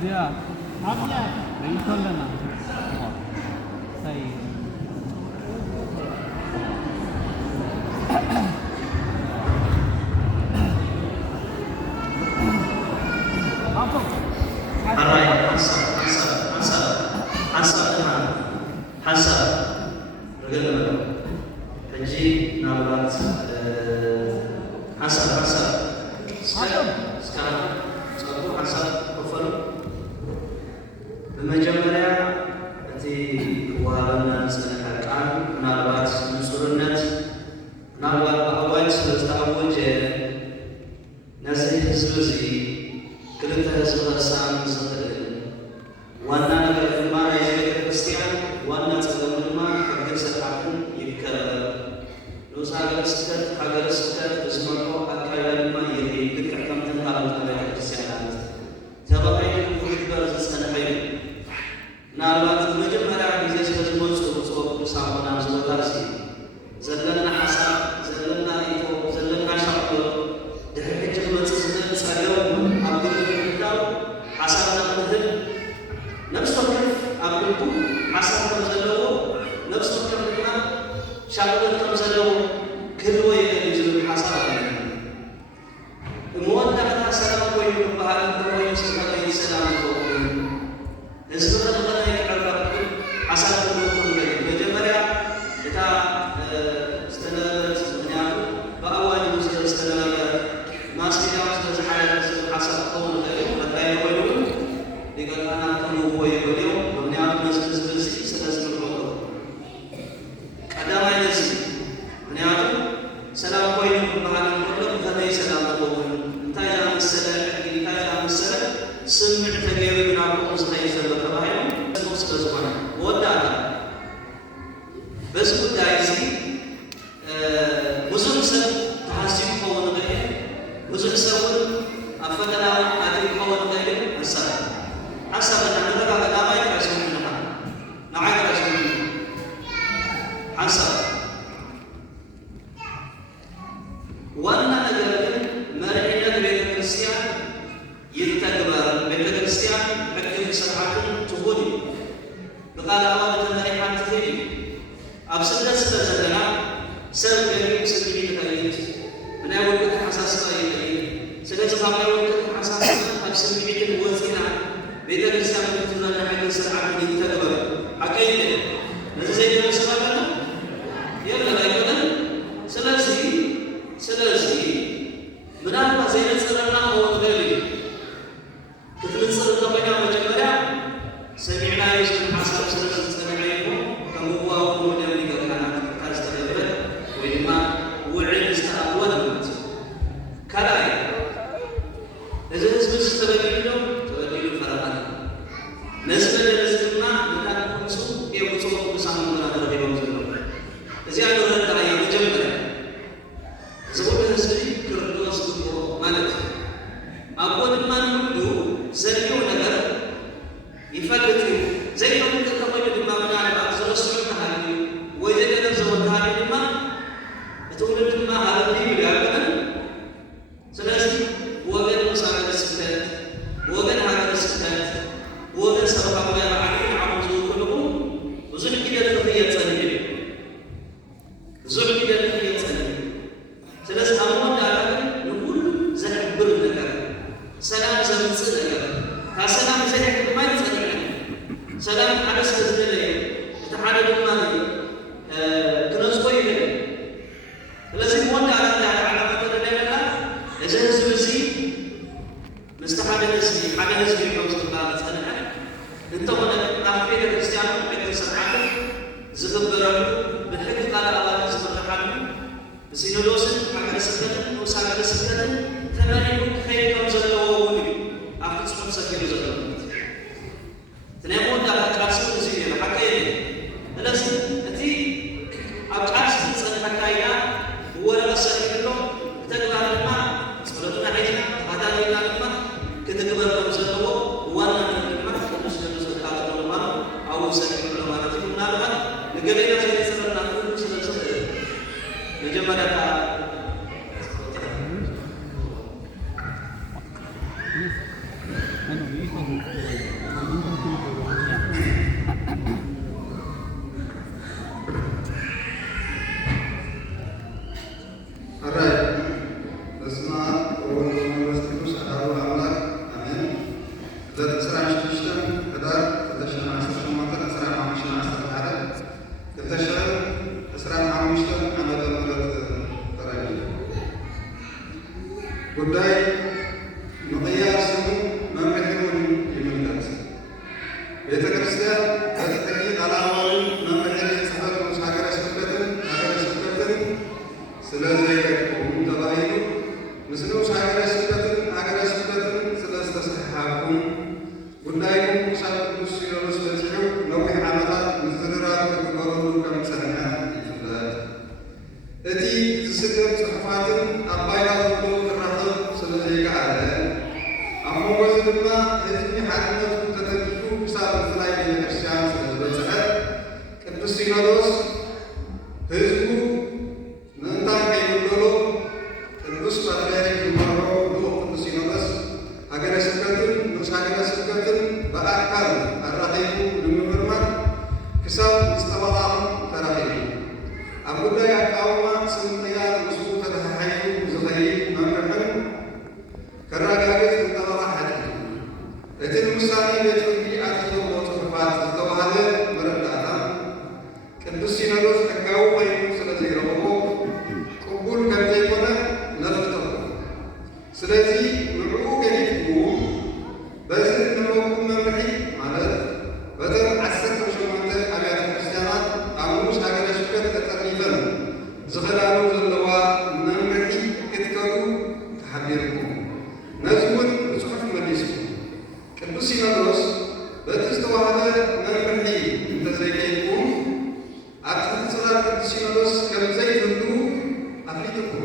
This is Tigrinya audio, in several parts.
Zia, नहीं खोल लेना सही በመጀመሪያ እዚህ ዋላና ስለታቃን ምናልባት ንጹርነት ምናልባት በአዋጅ ስለታወጀ ነዚህ ህዝብ እዚ ክልተ ህዝብ ሀሳብ ዝኽእል ዋና ነገር ድማ ናይ ቤተ ክርስቲያን ዋና ፀገም ድማ ሕግን ስርዓትን ይከበር ንዑስ ሃገረ ስብከት ብዝመርሖ ኣካባቢ ድማ ይርአይ ልክዕ ከምተን ካልኦት ኣብያተ ክርስቲያናት ተባሂሉ ክግበር ዝፀንሐ እዩ ምናልባት መጀመሪያ ጊዜ ስለዝመፁ ብፁዕ ቅዱሳን ሆና ዝቦታ እዚ ዘለና ሓሳብ ዘለና ኢቶ ዘለና ሻቅሎ ድሕሪ ሕጂ ክመፅእ ዝኽእል ፀገም ኣብ ግሊ ምሕዳው ሓሳብና ክንህብ ነብሲ ወከፍ ኣብ ልቡ ሓሳብ ከም ዘለዎ ነብሲ ወከፍ ድማ ሻቅሎት ከም ዘለዎ ክህልዎ ይኽእል ዝብል ሓሳብ ኣለና መወዳእታ ሰላም ኮይኑ ክበሃል እንተኮይኑ ዝተለየ ሰላም ዝኸውን ህዝቢ ከለና ይቅረብ ሓሳብ ክህልዎ መጀመሪያ እታ ዝተነበረት ምክንያቱ ብኣዋጅ ስለዝተነበረ ማስሚድያው ስለዝሓለፈ ዝብል ሓሳብ ክኸውን ይኽእል መታይ ኮይኑ ሊቀ ካህናት ከምውዎ ይኽእል እዮም ምክንያቱ ነዚ ህዝቢ እዚ ስለዝንብሮ ቀዳማይ ነዚ ምክንያቱ ሰላም ኮይኑ ክበሃል እንከሎ ከመይ ሰላም ዝኸውን እንታይ ዝኣመሰለ ሕጊ እንታይ ዝኣመሰለ ስምዕ ተገይሩ ናብኡ ዝኸይድ ዘሎ ተባሂሉ ስለዝኾነ መወዳእታ በዚ ጉዳይ እዚ ብዙሕ ሰብ ተሓሲቡ ክኸውን ይኽእል ብዙሕ ሰብ እውን ኣብ ፈተና ኣትዩ ክኸውን ይኽእል ሓሳብ ንረጋገ ናባይ ጥራይ ሰሙሕልካ ናባይ ጥራይ ሰሙሕ ሓሳብ ዋና ነገር ግን መሪሕነት ቤተ ክርስቲያን ይተግበር ቤተ ክርስቲያን ሕግን ስርዓትን ትሁን እዩ ብቃል ኣዋጅ ተመሪሓ ትኽእል እዩ ኣብ ስደት ስለ ዘለና ሰብ ገሊኡ ስድቢ ይኸይድ ብናይ ውልቀት ተሓሳስባ ይኸይድ ስለዚ ካብ ናይ ውልቀት ተሓሳስባ ኣብ ስምዒትን ወፂና ቤተ ክርስቲያን ክትብለና ሕግን ስርዓትን ይተግበር ሓቀይደ ነዚ ዘይደለ ሰብ ኣለና የብለን ኣይኮነን ስለዚ ምናልባት ዘይነፅረና ክኸውን ይኽእል እዩ ክትንፅር እንተኮይና መጀመርያ ሰሚዕናዮ ዝብል ሓሳብ ስለዝፀንዐ እሞ ከም ዋው ወደብ ሊቀ ካህናት ምርካብ ዝተገብረ ወይ ድማ ውዕል ዝተኣወነ ማለት እዩ ካልኣይ እዚ ህዝቢ ዝተበደሉ ፈረቓ ነዚ በደል እዚ ድማ ንዳንኩምሱ የውፅኦ ቅዱሳን መምህራን ተረኺቦም ዘለዉ እዚኣ ንረዳእ እያ መጀመርያ እዚ ኩሉ ህዝቢ ክርድኦ ዝግብኦ ማለት እዩ ኣቦ ድማ ንውሉ ዘድልዮ ነገር ይፈልጥ እዩ ዘይፈልጥ እንተኮይኑ ድማ ምናልባት ዝረስዑ እንተሃልዩ ወይ ዘይተገንዘቦ እንተሃልዩ ድማ እቲ ውሉድ ድማ ሃብሊ ይብል ኣይኮነን ስለዚ ወገን ምስ ሃገረ ስብከት ወገን ሃገረ ስብከት ወገን ሰበካዊ በዓል ዓሙ ዝውክልኹ ብዙሕ ግደ ክፍየፀኒ እዩ ብዙሕ ግደ ክፍየፀኒ እዩ ስለዚ ኣብ መወዳእታ ግን ንኩሉ ዘሕብር ነገር ሰላም ዘምፅእ ነገር ካብ ሰላም ዘይሕብ ድማ ይፀኒዐ ሰላም ሓደ ስለ ዝደለየ እቲ ሓደ ድማ ክነፅቆ ይብል ስለዚ መወዳእታ እንታይ ዓላማ ተደለየላ እዚ ህዝቢ እዚ ምስቲ ሓደ ህዝቢ ኢሎም ዝግባእ ዝፀንሐ እንተኾነ ኣብ ቤተ ክርስቲያኑ ቤተ ስርዓት ዝኽበረሉ ብሕጊ ቃል ኣዋጅ ዝምርሓሉ ብሲኖዶስን ሃገረ ስብከትን ንኡስ ሃገረ ስብከትን ተመሪሑ ክኸይድ ከም ዘለዎ እውን እዩ ኣብቲ ፅሑፍ ሰፊሩ ዘሎ እቲ ናይ መወዳእታ ቃልሲ እዚ እዩ ሓቀ የለ ስለዚ እቲ ኣብ ቃልሲ ዝፀንሐ ካይዳ ብወረቐት ሰፊሩሎ ብተግባር ድማ ጸሎትና ሒዝና ተኸታተልና ድማ ክትግበር ከም ዘለዎ ዋናነት ድማ ቅዱስ ጀኖስ ዝካተሎ ድማ ኣብኡ ሰፊሩሎ ማለት እዩ ምናልባት ንገሌና ዘይተፀረና ኩሉ ስለዝኽእል መጀመርያ ጉዳይ ምቅያር ስሙ መምርሒውን ይምልከት ቤተ ክርስቲያን በተጠቂ ቃላዋልን መምርሒ የፅሕፈት ንኡስ ሃገረ ስብከትን ስለዘይረድኩም ተባሂሉ ምስ ንኡስ ሃገረ ስብከትን ስለዝተሰሓሓብኩም ጉዳይኩም ክሳብ ቅዱስ ሲኖዶስ በፂሑ ነዊሕ ዓመታት ምዝርራብ ክግበረሉ ከም ዝፀንሐ ይፍለጥ እቲ ዝስገብ ፅሑፋትን ኣብ ባይታ ዘሎ ክራኸብ ስለዘይከኣለ ኣብ መንጎ ድማ ህዝቢ ሓድነቱ ተተኪፉ ክሳብ ምፍላይ ቤተ ክርስቲያን ስለዝበፅሐ ቅዱስ ሲኖዶስ ህዝቡ ምእንታን ከይብደሎ ቅዱስ ፓትርያርክ ዝመርሖ ልኡኽ ቅዱስ ሲኖዶስ ሃገረ ስብከትን ንኡስ ሃገረ ስብከትን ብኣካል ኣራኺቡ ንምምርማር ክሳብ ዝተባባቑ ተራኺቡ ኣብ ጉዳይ ኣቃውማ ስምጥያት ምስኡ ተተሓሓዩ ዝኸይድ መምርሕን ከረጋግፅ ዝተባባሓት እቲ ንውሳኔ ቤት ፍርዲ ኣትየዎ ፅሑፋት ዝተባሃለ መረዳእታ ቅዱስ ሲኖዶስ ሕጋዊ ኮይኑ ስለዘይረኽቦ ቅቡል ከም ዘይኮነ ነፍልጠሉ ስለዚ ንዕኡ ገዲፍኩም በዚ እንረኽቡ መምርሒ ማለት በተን 18 ኣብያተ ክርስቲያናት ኣብ ንኡስ ሃገረ ስብከት ተጠርኒፈን ዝኸዳሉ ዘለዋ መምርሒ ክትከዱ ተሓቢርኩም ነዚ እውን ብፅሑፍ መሊስኩም ቅዱስ ሲኖዶስ በቲ ዝተዋህበ መምርሒ እንተዘይከይድኩም ኣብ ትሕቲ ፅላል ቅዱስ ሲኖዶስ ከም ዘይትህሉ ኣፍሊጥኩም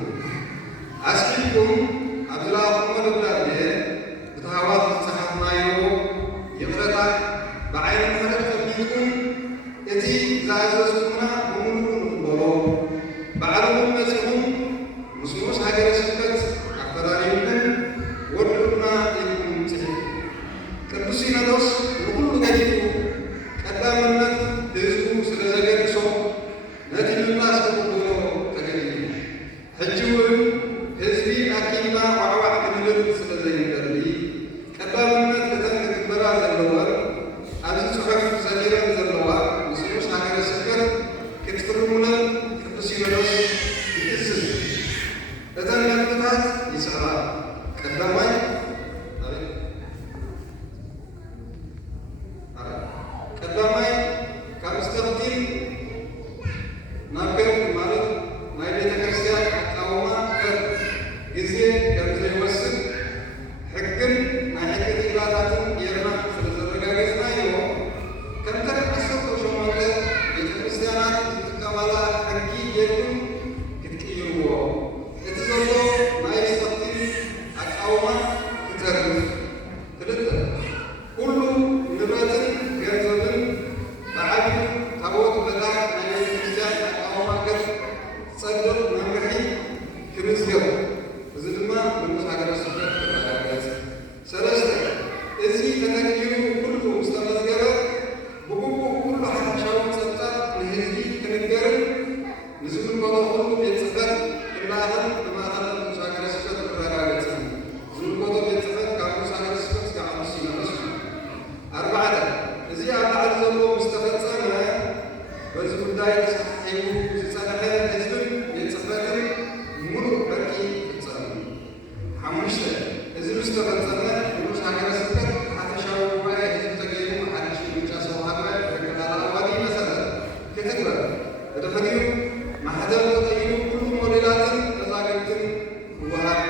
ናሕከት ኢላታትን ጌርና ስለዘረጋገጽናዮ ከምተ 18 ቤተ ክርስቲያናት ዝጥቀማላ ሕጊ የሉም ክትቅይርዎ እቲ ዘሎ ናይ ሰብቲ ኣቃውማ ክተርፍ ክልተ ኩሉ ንብረትን ገንዘብን ብዓብዩ ታቦት በዳ ናይ ቤተ ክርስቲያን ኣቃውማ ገጽ ጸድቕ መምርሒ ክምዝገብ እዚ ድማ ንጉስ ሃገረ ስብከት ክረጋገጽ ሰለስተ እዚ ተተኪሩ ኩሉ ዝተመዝገበ ብግቡእ ኩሉ ሓፈሻዊ ጸጥታ ንህዝቢ ክንገርን ንዝግበሮ ኩሉ ቤት ጽሕፈት ክላኸን ብማእኸል ንጉስ ሃገረ ስብከት ክረጋገጽ ዝግበሮ ቤት ጽሕፈት ካብ ንጉስ ሃገረ ስብከት ክሳብ ዓምስቲ ይመለስ ኣርባዕተ እዚ ኣብ ላዕሊ ዘሎ ምስ ተፈጸመ በዚ ጉዳይ ተሳሒቡ ዝጸንሐ ህዝብን ቤት ጽሕፈትን ሙሉእ በቂ ፍጸሙ ሓሙሽተ እዚ ምስ ተፈጸመ ንጉስ ሃገረ ስብከት ሓፈሻዊ ጉባኤ ህዝቢ ተገይሩ ሓድሽ ምርጫ ዝተዋህበ ሕግና ኣዋዲ መሰረት ክትግበር ብድሕሪኡ ማሕተም ተቐይሩ ኩሉ ሞዴላትን ተዛገምትን ክወሃብ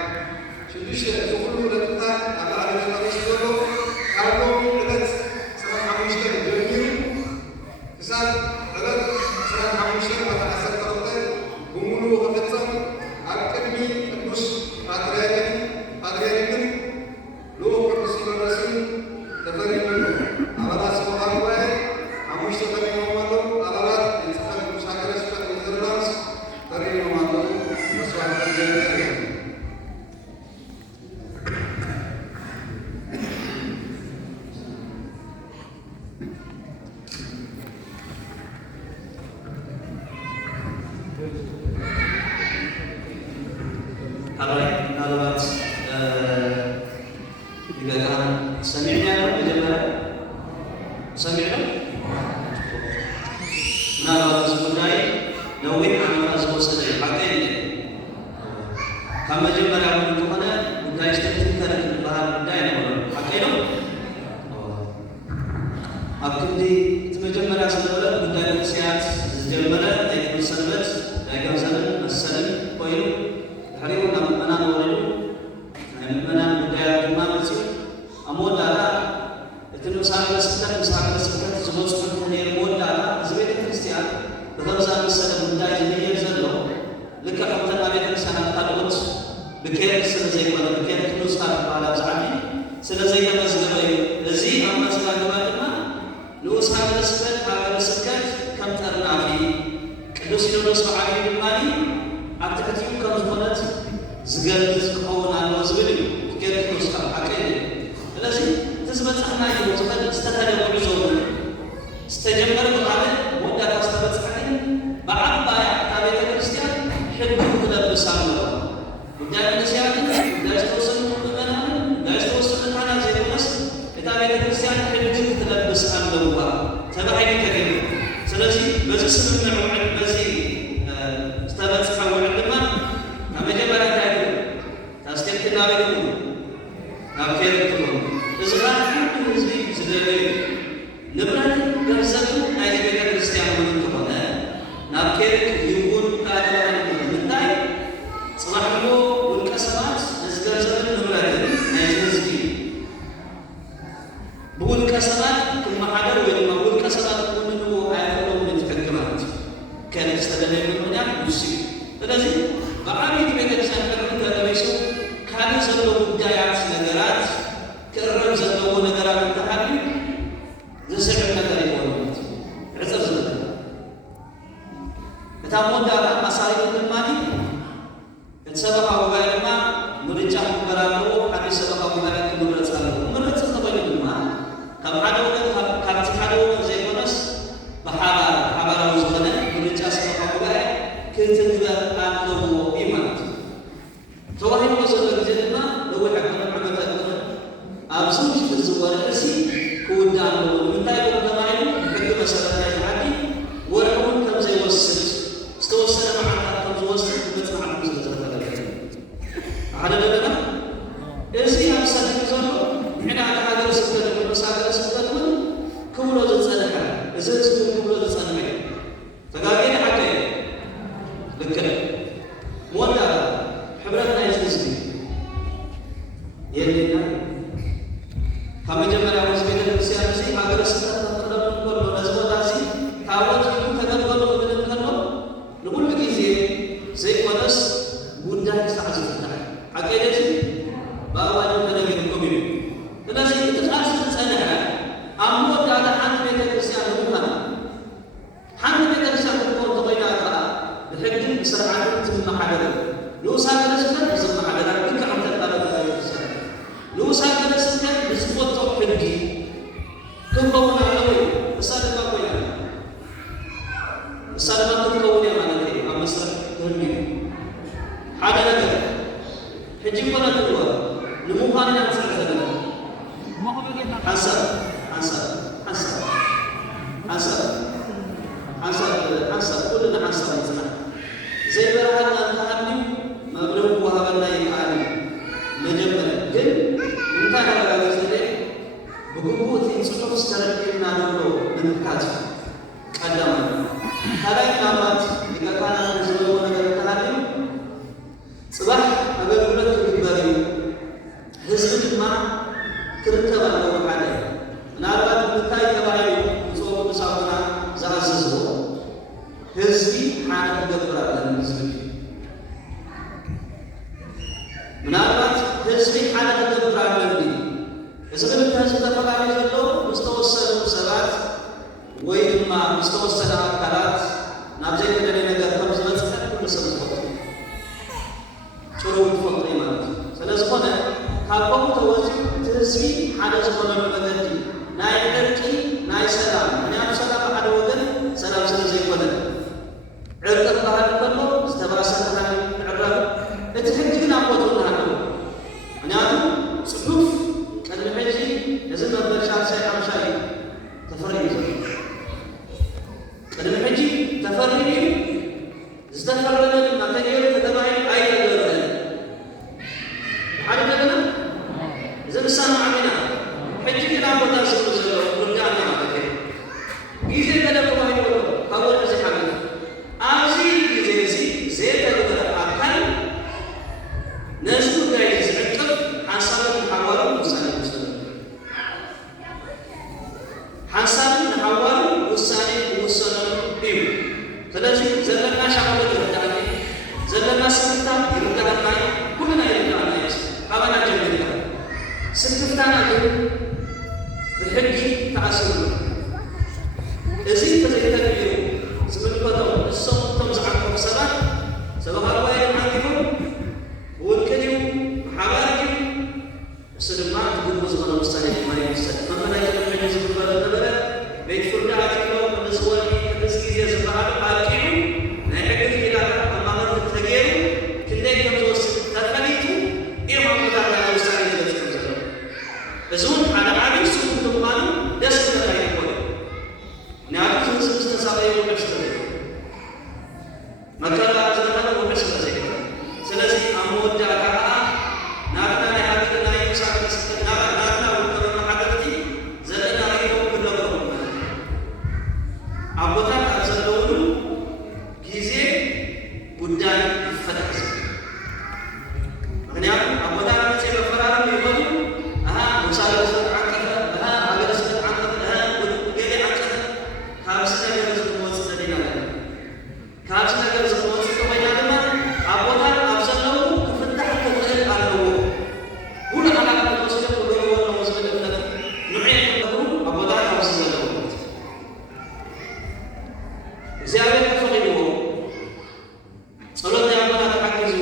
ሽዱሽተ እዚ ኩሉ ደጥታት ኣብ ላዕሊ ተጠቂሱ ዘሎ ካብ ሎሚ ዕለት 25 ጀሚሩ ክሳብ ዕለት 25 ወርሒ 12 ብምሉእ ክፍጸም ኣብ ቅድሚ ቅዱስ ፓትርያርክን ልኡኽ ቅዱስ ሲኖዶስን ተፈሪሞም ኣባላት ሰበካ ጉባኤ 5 ተፈሪሞም ኣለዉ። ኣባላት ቤት ጽሕፈት ንጉስ ሃገረ ስብከት ኔዘርላንድስ ተፈሪሞም ኣለዉ። መስዋዕት ጀሚር እዮም። حضرتك ምናልባት ይገዛን ሰሚዕኛ ነው መጀመሪያ ሰሚዕ ነው ምናልባት እዚ ጉዳይ ነዊሕ ዓመታት ዝወሰደ ሓቂ የለን ካብ መጀመሪያ ከሆነ ጉዳይ ዝተተከለ ዝበሃል ጉዳይ ነው ሓቂ ነው ኣብ ክንዲ እቲ መጀመሪያ ስለነበረ ጉዳይ ቅዱሳት ዝጀመረ ናይ ቅዱስ ሰንበት ናይ ገንዘብን መሰልን ኮይኑ ድሕሪኡ ናብ ምእመናን ወረዱ ናይ ምእመናን ጉዳያት ድማ መፅኡ ኣብ መወዳእታ እቲ ንኡስ ሃገረ ስብከት ምስ ሃገረ ስብከት ዝመፅኡ እንተነይሩ መወዳእታ እዚ ቤተ ክርስቲያን ብከምዛ መሰለ ጉዳይ ዝንየር ዘሎ ልክዕ ከምተን ኣብ ቤተ ክርስቲያናት ካልኦት ብኬድ ስለዘይኮነ ብኬድ ቅዱሳት ዝበሃል ኣብዚ ዓዲ ስለዘይተመዝገበ እዩ እዚ ኣብ መዘጋገባ ድማ ንኡስ ሃገረ ስብከት ሃገረ ስብከት ከም ጠርናፊ ቅዱስ ሲኖዶስ በዓልዩ ድማኒ ኣብ ትሕቲኡ ከም ዝኾነት ዝገልጽ ክኸውን ኣለዎ ዝብል እዩ ብኬድ ቅዱሳት ሓቂ እዩ ስለዚ እቲ ዝበፅሐናዮ ዝተተደበ ጉዞ ዝተጀመረ ብቃልእ መወዳእታ ዝተበፅሐ ግን ብዓባይ እታ ቤተ ክርስቲያን ሕጊ ክለብስ ኣለዎ ጉዳይ መንእስያትን ጉዳይ ዝተወሰኑ ምእመናንን ጉዳይ ዝተወሰኑ ካህናት ዘይኮነስ እታ ቤተ ክርስቲያን ሕጊ ክትለብስ ኣለዋ ተባሂሉ ተገይሩ ስለዚ በዚ ስምምዕ ውዕል በዚ ዝተበፅሐ ውዕል ድማ ናብ መጀመርያ እንታይ እዩ ካብ ስቴፕቲ ናበይ እዩ ናብ ኬር ትኾኑ እዚ ከዓ ሓንቲ ህዝቢ ዝደለዩ ንብረትን ገንዘብን ናይቲ ቤተ ክርስቲያን እውን እንተኾነ ናብ ኬር ይኩን ካተባሃለ ምንታይ ፅባሕ ድሞ ውልቀ ሰባት ነዚ ገንዘብን ንብረትን ናይቲ ህዝቢ ብውልቀ ሰባት ክመሓደር ወይ ድማ ውልቀ ሰባት ክውንንዎ ኣይክእሎምን እቲ ሕጊ ማለት እዩ ከን ዝተደለየ ምክንያት ንሱ እዩ ስለዚ ብዓብይቲ ቤተ ክርስቲያን ሕጊ ተለቢሱ ካልእ ዘሎ ጉዳያት ነገራት ክእረም ዘለዎ ነገራት እንተሃልዩ ዝስዕብ ነገር ይኾን ማለት እዩ ዕፅር ዝብል እታ መወዳእታ ማሳሪት ድማኒ እቲ ሰበካ ጉባኤ ድማ ምርጫ ክግበር ኣለዎ ሓድሽ ሰበካ ጉባኤ ክምረፅ ኣለዎ ምረፅ ተባሂሉ ድማ ካብ ሓደ ወገን ካብቲ ሓደ ወገን ዘይኮነስ ብሓባራዊ ዝኾነ ምርጫ ሰበካ ጉባኤ ክትግበር ኣለዎ እዩ ማለት እዩ ተዋሂቦ ዘሎ ግዜ ድማ ነዊሕ ኣይኮነን ዓመታት ኣይኮነን ኣብዚ ውሽጢ ዝወርሕ እዚ ክውዳእ ኣለዎ ንምንታይ ሎ ተባሂሉ ሕጊ መሰረት ናይ ዓዲ ወርሒ እውን ከምዘይወስድ ዝተወሰነ መዓልታት ከም ዝወስድ ብመፅናዕ ስለዘተፈለገ ሓደ ደለና እዚ ኣብ ሰፊ ዘሎ ንሕና ሃገረ ስብከት ቅዱስ ሃገረ ስብከት እውን ክብሎ ዝፀንሐ እዚ ህዝቢ ክብሎ ዝፀንሐ እዩ ተጋጊነ ሓቂ ልክዕ መወዳእታ ሕብረት ናይቲ ህዝቢ የድልና ከመጀመሪያው ቤተ ክርስቲያን እዚህ ሀገረ ስብከት ተፈቅዶ ኮሎ ለዝቦታሲ ታቦት ተገበሉ ብለን ነው ለሁሉ ጊዜ ዘይቆነስ ጉዳይ ተዓዝፍታል አቀይደት ባዋጅ ተነገር ኮሚኒ ስለዚህ ተጻጽ ጸነህ አሞ ዳታ አንድ ቤተ ክርስቲያን ነው አንድ ቤተ ክርስቲያን ነው ተቆይና አጥራ ለሕግ ስርዓት ትመሐደር ንኡሳን ለስከት ዝመሐደር ብቻ አንተ ታላላ ክርስቲያን ንኡሳን ለስከት ዝፎቶ ሕግ ክበውና ነው እሳደማ ቆያ እሳደማ ተቆውኛ ማለት ነው አመሰር ተህሚ ሓደ ነገር ሕጂ ቆናት ነው ለሙሃንና ተሰከተ حسب كلنا حسب مثلا زي برهان تهني مبلغ وهبنا يقال مجمل جن انت على غزله بقوه تصرف استركنا نقول من كاج قدام هذا كلامات اذا كان نزلوا ነገር ተሃኒ صباح አገልግሎት ይባላል ህዝብ ድማ ክርተባለው ሓደ ምናልባት ብታይ ተባዩ ጾም ሳውና ዛዝዝቦ ህዝቢ ሓደ ገብራለን ህዝቢ ምናልባት ህዝቢ ሓደ ገብራለን ህዝብ ተስተፈቃሪ ዘሎ መስተወሰኑ ሰባት ወይ ድማ መስተወሰነ አካላት ናብ ዘይተደለ ነገር ከም ዝመጽእ ሁሉ ሰብ ይፈጥሩ ጭሩ ይፈጥሩ ማለት ስለዚህ ሆነ ካብቆም ተወዚህ ህዝቢ ሓደ ዝኾነ መገዲ ናይ ዕርቂ ናይ ሰላም ምክንያቱ ሰላም ሓደ ወገን ሰላም ስለ ዘይኮነ ዕርቂ ባህል ከሎ ዝተባሰለ ባህል ዕራብ እቲ ሕጂ ግን ኣቦቱ እናሃለዎ ምክንያቱ ጽሑፍ ቅድሚ ሕጂ እዚ መበሻ ሳይሓምሻ እዩ ተፈሪሙ ዘሎ ቅድሚ ሕጂ ተፈሪሙ ዝተፈረመ ድማ ተገይሩ ተተባሂሉ ኣይተገበረን ሓደ ደገና እዚ ምሳማዕ ሚና ሕጂ ግን ኣቦታ ዝብሉ ዘሎ ርዳእና ማለት እዩ ጊዜ ገለ ተባሂሉ ካብ ወዲ ዝሓልፍ ኣብዚ ጊዜ እዚ ዘይተገበረ ኣካል ነዚ ጉዳይ ዝዕቅብ ሓሳብን ሓዋርን ውሳኔ ይውሰድ ሓሳብን ሓዋርን ውሳኔ ይውሰነሉ እዩ ስለዚ ዘለና ሻዕበት ይርዳእና ዘለና ስክፍታ ይርዳእና ኩልና ይርዳእና እዩ ካባና ጀሚርና ስክፍታና ግን ብሕጊ ተኣስሩ እዚ ተዘይተገይሩ ዝምልከቶም እሶም እቶም ዝዓቀቡ ሰባት ሰብሃልዋይ ሓንቲፎም ውልቅን እዩ ማሓባር እዩ እሱ ድማ ትግቡ ዝኾነ ውሳኔ ድማ ይውሰድ መመናይ ቅድሚ ዝግበረ ነበረ ቤት ፍርዲ ኣቲሎ ንዝወኒ ቅድስ ጊዜ ዝበሃሉ ኣቂዑ ናይ ሕጊ ፊላታ ኣማመርቲ ተገይሩ ክንደይ ከም ዝወስድ ተፈሊጡ እዮም ኣቦታት ናይ ውሳኔ ዝገጽም ዘሎ እዚ እውን ሓደ ዓብዪ ስሙም ምዃኑ ደስ ዝብለካ ይኮነ ምክንያቱ ህዝብ ዝተሳበየ ውሕድ ስለዘይኮነ መከራ ዝነበረ ውሕድ ስለዘይኮነ ስለዚ ኣብ መወዳእታ ከዓ ናትና ናይ ሃገርና የምሳቅ መስጠት ናትና ውልቀ መማሓደርቲ ዘለና ርኢቦም ክለበሩ ማለት እዩ ኣቦታት ኣብ ዘለውሉ ጊዜ ጉዳይ ይፈታሕ ምክንያቱ ኣቦታት መፅእ መፈራረም ይበሉ ምሳሌ ስበት ዓንቀፈ ሃገረ ስበት ዓንቀፈ ገሌ ዓንቀፈ ካብዚ ነገር ዝክወፅእ ዘዲና ካብዚ ነገር ዝክወፅእ ኮይና ድማ ኣቦታት ኣብ ዘለዉ ክፍታሕ ክኽእል ኣለዎ ሁሉ ሓላፍነት ወስዶም ክገብርዎ ኣለዎ ዝብል እምነት ንዑ ክገብሩ ኣቦታት ኣብዚ ዘለዉ እግዚኣብሔር ተፈቂድዎ ጸሎት ናይ ኣቦታት ተሓጊዙ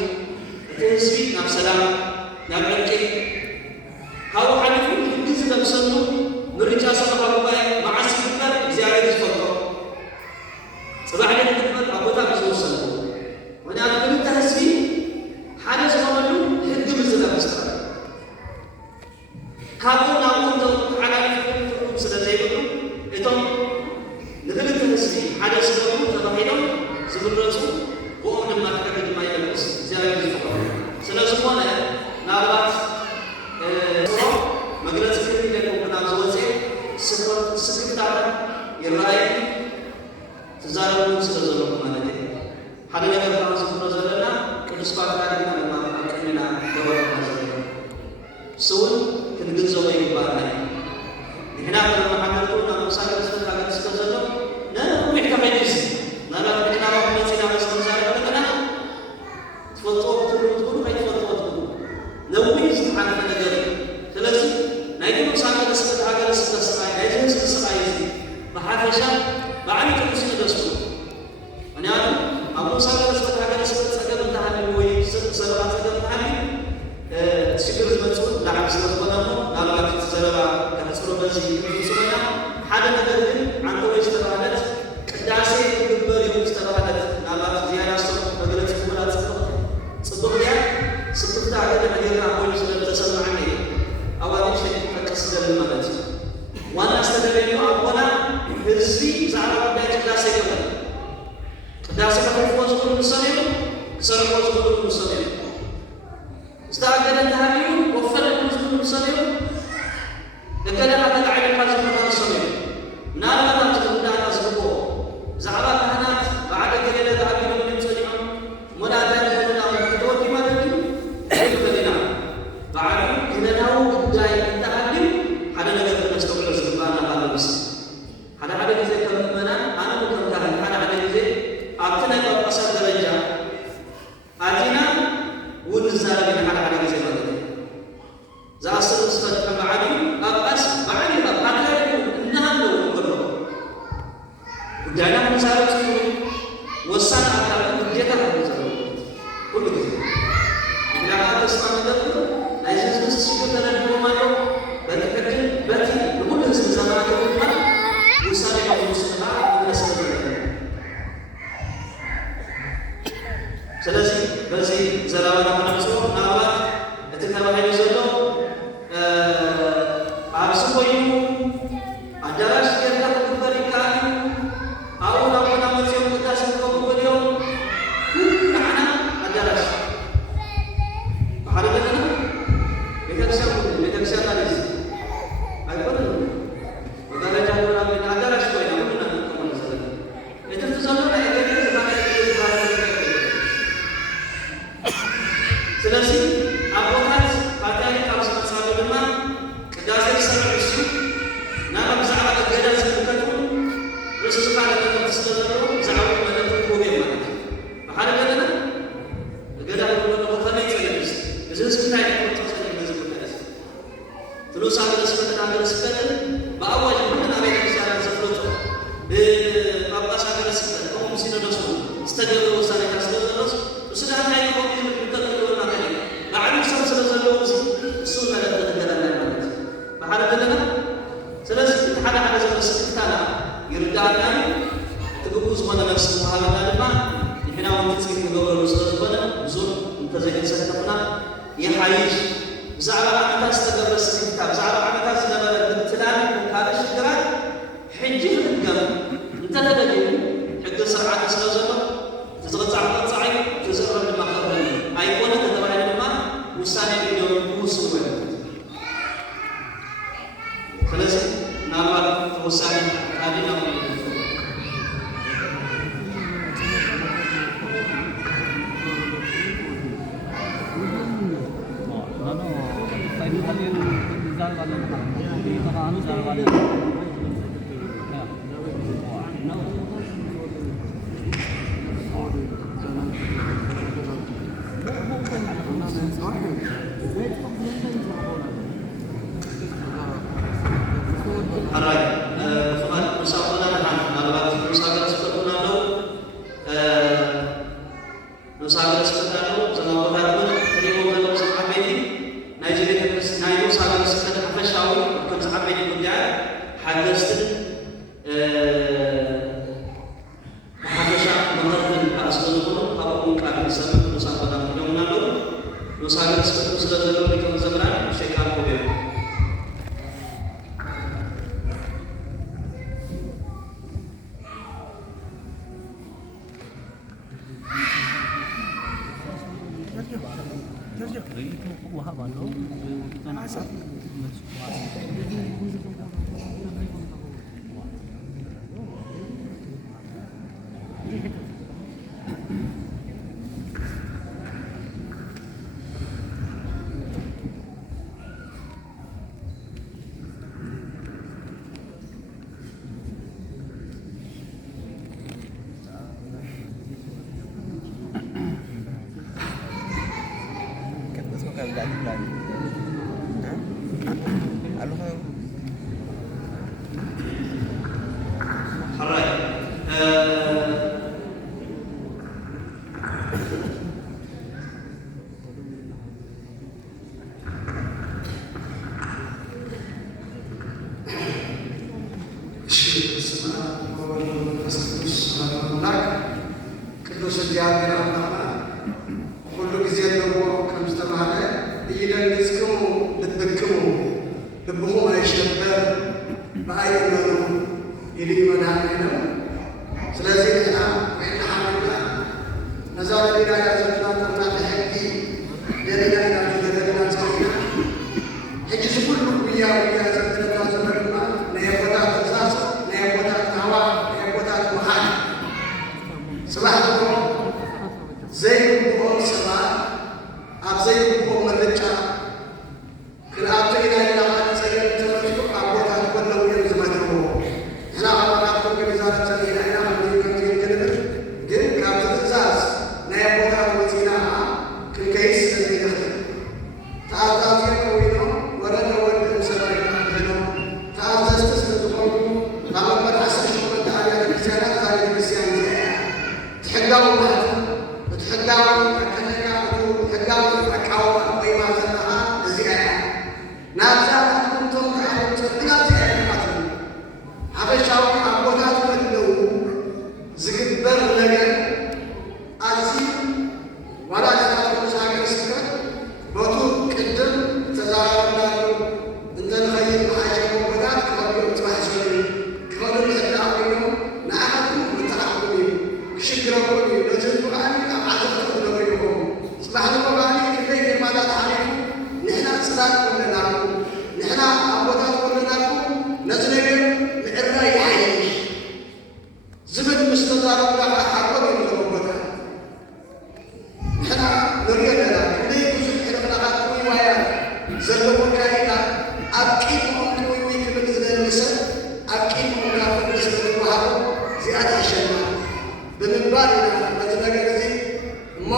እቲ ህዝቢ ናብ ሰላም ናብ ዕርቂ ካብኡ ሓሊፉ ሕጊ ዝለብሰሉ ምርጫ ሰበካ ጉባኤ መዓስ ይግበር እግዚኣብሔር ዝፈልጦ ጽባሕ ለ ግበር ኣቦታት ዝወሰንዎ ምክንያቱ ክልተ ህዝቢ ሓደ ዝኾነሉ ሕጊ ብዝለብስ ካብኡ ናብኡ ተሓላሊፉ ትርጉም ስለ ዘይብሉ እቶም ንክልተ ህዝቢ ሓደ ዝገብሩ ተባሂሎም ዝምረፁ ብኦም ድማ ሕጊ ድማ ይለብስ እግዚኣብሔር ዝፈቅዶ ስለዝኾነ ናብባት መግለፂ ክልለኩም ናብ ዝወፅእ ስክፍታት ይረኣዩ ትዛረቡ ስለ ዘለኹ ማለት እዩ ሓደ ነገር ከዓ ዝብሎ ዘለና ቅዱስ ፓትርያርክና ድማ ኣብ ቅድሚና ገበረና ዘለና እሱ እውን ክንግንዘቦ ይግባአና እዩ ስለዚህ ስለና ሓደ ነገር ግን አንተ ወይ ተባለት ቅዳሴ ግበር ይውስ ተባለት ናባት ዚያራ ሰው በግለጽ ተመላጽ ጽብቅያ ስብቅታ አገደ ነገር አቆይ ስለተሰማኝ አዋጅ ተቀስ ማለት ዋና አስተዳደሪው አቦና እዚህ ዛሬ ወደ ቅዳሴ ገባል ቅዳሴ ከፈርፎስ ሁሉ ሰኔ ሰርቆስ ሁሉ ሰኔ استعجل الذهبي وفر المسلم الصغير لكن هذا العلم هذا المكان الصغير نار ما تقدر تسبقه زعرا كهنات بعد كده الذهبي لم ينسجم ولا تنسجم وتوتي ما تدري أي كلنا بعد كده ناو جاي التعلم هذا نقدر نستقبل سبحانه هذا بس هذا كذا كم منا أنا ممكن كهن هذا كذا أبتنا بأسر درجة أتينا ونزال من على جزء من زاسر استد بعدي أبأس بعدي أبغى إنها لو كله وجانا مسار سكون وسان أكاد وجهه مسار كل كذا إذا هذا استمر ده لازم نسيب ترى اليوم بتكلم بتي كل زمان كمان وسان يوم مسنا ونسمع ስለዚህ በዚህ ዘራባና ተነስቶ ናባት ለተከባባይ ዘለው አብስቆዩ አዳራሽ ገርታ ተከበሪካ አሁን አሁን አመጽው ተታስቆ ወዲያው ሁሉና አዳራሽ አሐረገና ቤተክርስቲያን ታዲስ አይቆጥም ወዳረጃ ወራ አዳራሽ ወይ ነው እና ተቆነሰለ የተዘዘለው ላይ ስለዚህ አቦታት ባታሪ ታውስ ተሳበልና ቅዳሴ ሰረሱ ናባ ብዛዕባ ገዳ ዝከቱ ርስስ ካለ ተስተዘሩ ዛዕባ ማለት ኮቤ ማለት በሐለ ገዳ ገዳ ወደ ወፈነ ይጸልስ እዚህ ስታይ ተቆጣሰለ ይመዝገበታል ፍሉስ አገረስበት አገረስበት በአዋጅ ምን አቤት ክርስቲያን ዘፍሎቶ በጳጳስ አገረስበት ቆም ሲኖዶስ ስተገበ ወሳኔ ካስተዘረስ ስለዚህ አይቆም السنة لا تتجلى الموت بحال دلنا ثلاث حدا زمن سكتانا يردعنا تبقوز وانا نفس المحاولة لما نحنا ونتسكت مقابل الأستاذ بنا بزور متزايد سكتنا يحايش زعل عمتاز تقبل السكتاب زعل عمتاز لما الابتلال هذا الشكرات حجي القم انت تبدي حق سرعة سلازمة تزغط عمتاز صعيب تزغط لما خبرني أيقونة تتبعي لما وساني اليوم وصول ስለዚህ ናባል ተወሳኝ አዲና አብ ወወልድ ወመንፈስ ቅዱስ አሐዱ አምላክ ቅዱስ እግዚአብሔር አምላክ ሁሉ ጊዜ ደግሞ ከምስተባለ እይደንግዝክሙ ልብክሙ ልብኩም አይሸበር በአይመኑ ይልይ መድኃኒዓለም። ስለዚህ ና ወይና ሐመና ነዛ ለሌላ ያዘና ጠና ለሕጊ ለሌላ ያዘና ጸውና ሕጂ ዝኩሉ ጉያ ጉያ ዘብለና ዘበርማ ናየቦታ ትእዛዝ ናየቦታ ታዋ ናየቦታ መሃል ስባሕ ደግሞ ዘይግብኦ ሰባት ኣብ ዘይግብኦ መርጫ ክንኣቶ ኢና ኢልና ፀገም ተመሪጡ ኣብ ቦታት ኮለው እዮም ዝመድርዎ ንሕና ኣባላት ኮርገኒዛት ፀኒና ኢና ከምዘይንክንብል ግን ካብ ትእዛዝ ናይ ቦታት ወፂና ክንከይድ ስለዘይንኽእል ተኣዛዝዮ ኮይኖም ወረደ ወዲ ሰብና ኮይኖም ተኣዘዝቲ ስለዝኾኑ ካብ መበል 18 ኣብያተ ክርስቲያናት ዛ ቤተ ክርስቲያን እዚኣ እያ ትሕጋዊ ማለት እቲ ሕጋዊ ኣከለካ ሕጋዊ ኣቃወማ ቆይማ ዘለኻ እዚኣ እያ ናብዛ ኣትኩምቶም ከዓሎም ፀብና እዚኣ እያ ማለት እዩ። ሓበሻዊ ኣብ ቦታት መለው ዝግበር ነገር ኣዝዩ ዋላ ዝናተሮስ ሃገረ ስብከት ቦቱ ቅድም ተዛራርናሉ እንተንኸይድ መሓሸሞ ቦታት ክኸልኦም ፅባሕ ዝበሉ ክኸሉ ንሕዳእ ኮይኖም ንዓኻትኩም ምተዓቕኩም እዩ ክሽግረኩም እዩ ነቲ ህዝቢ ከዓኒ ኣብ ዓዘቕቲ ክትነብሩ ኢኹም ፅባሕ ድማ ከዓኒ ክንደይ ፌርማታት ሓሊፉ ንሕና ፅላል ኮለናኩም ንሕና ኣብ ቦታት ኮለናኩም ነቲ ነገር ምዕራይ ይሓይሽ ዝብል ምስ ተዛረብና ከዓ ሓቆም እዩ ዘለዎ ቦታ ንሕና ንሪኦ ኣለና ክንደይ ብዙሕ ሕለፍናኻት ዋያት ዘለዎ ካይዳ ኣብ ቂድሞም ትውይ ክብል ዝደሊ ሰብ ኣብ ቂድሞም ካብ ፍርዲ ስለዝወሃቦ እዚኣ ትሕሸና ብምባል ኢና ነቲ ነገር እዚ እሞ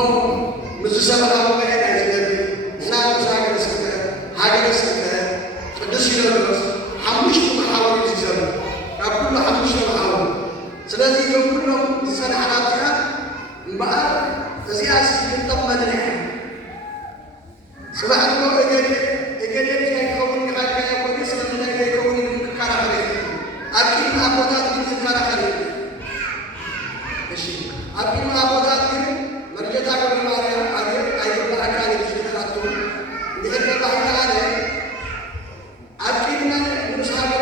ምዝሰብኻ ጉባኤ ናይ ዝደሊ ንሕና ንስ ሃገረ ስብከት ቅዱስ ሲኖዶስ ሓሙሽቱ መሓወር እዩ ዝዘሩ ካብ ኩሉ ሓሙሽተ መሓወር ስለዚ እዞም ኩሎም ዝፀናሕና እዚኣ እምበኣር እዚኣ ክንጠመንና እያ ስባሕ ድሞ እገሌ ኣይከውን ንኻልካ ኮኒ ስለምንታይ ዘይከውን ኢሉ ክከራኸር እዩ ኣብ ቂድሚ ኣቦታት ግን ዝከራኸር እዩ እሺ ኣብ ቂድሚ ኣቦታት ግን መርጀታ ገብረ ማርያም ኣገር ኣይግባእካን እዩ ዝነራቱ እንድሕር ተባሂልኣነ ኣብ ቂድመ ንስ ሃገረ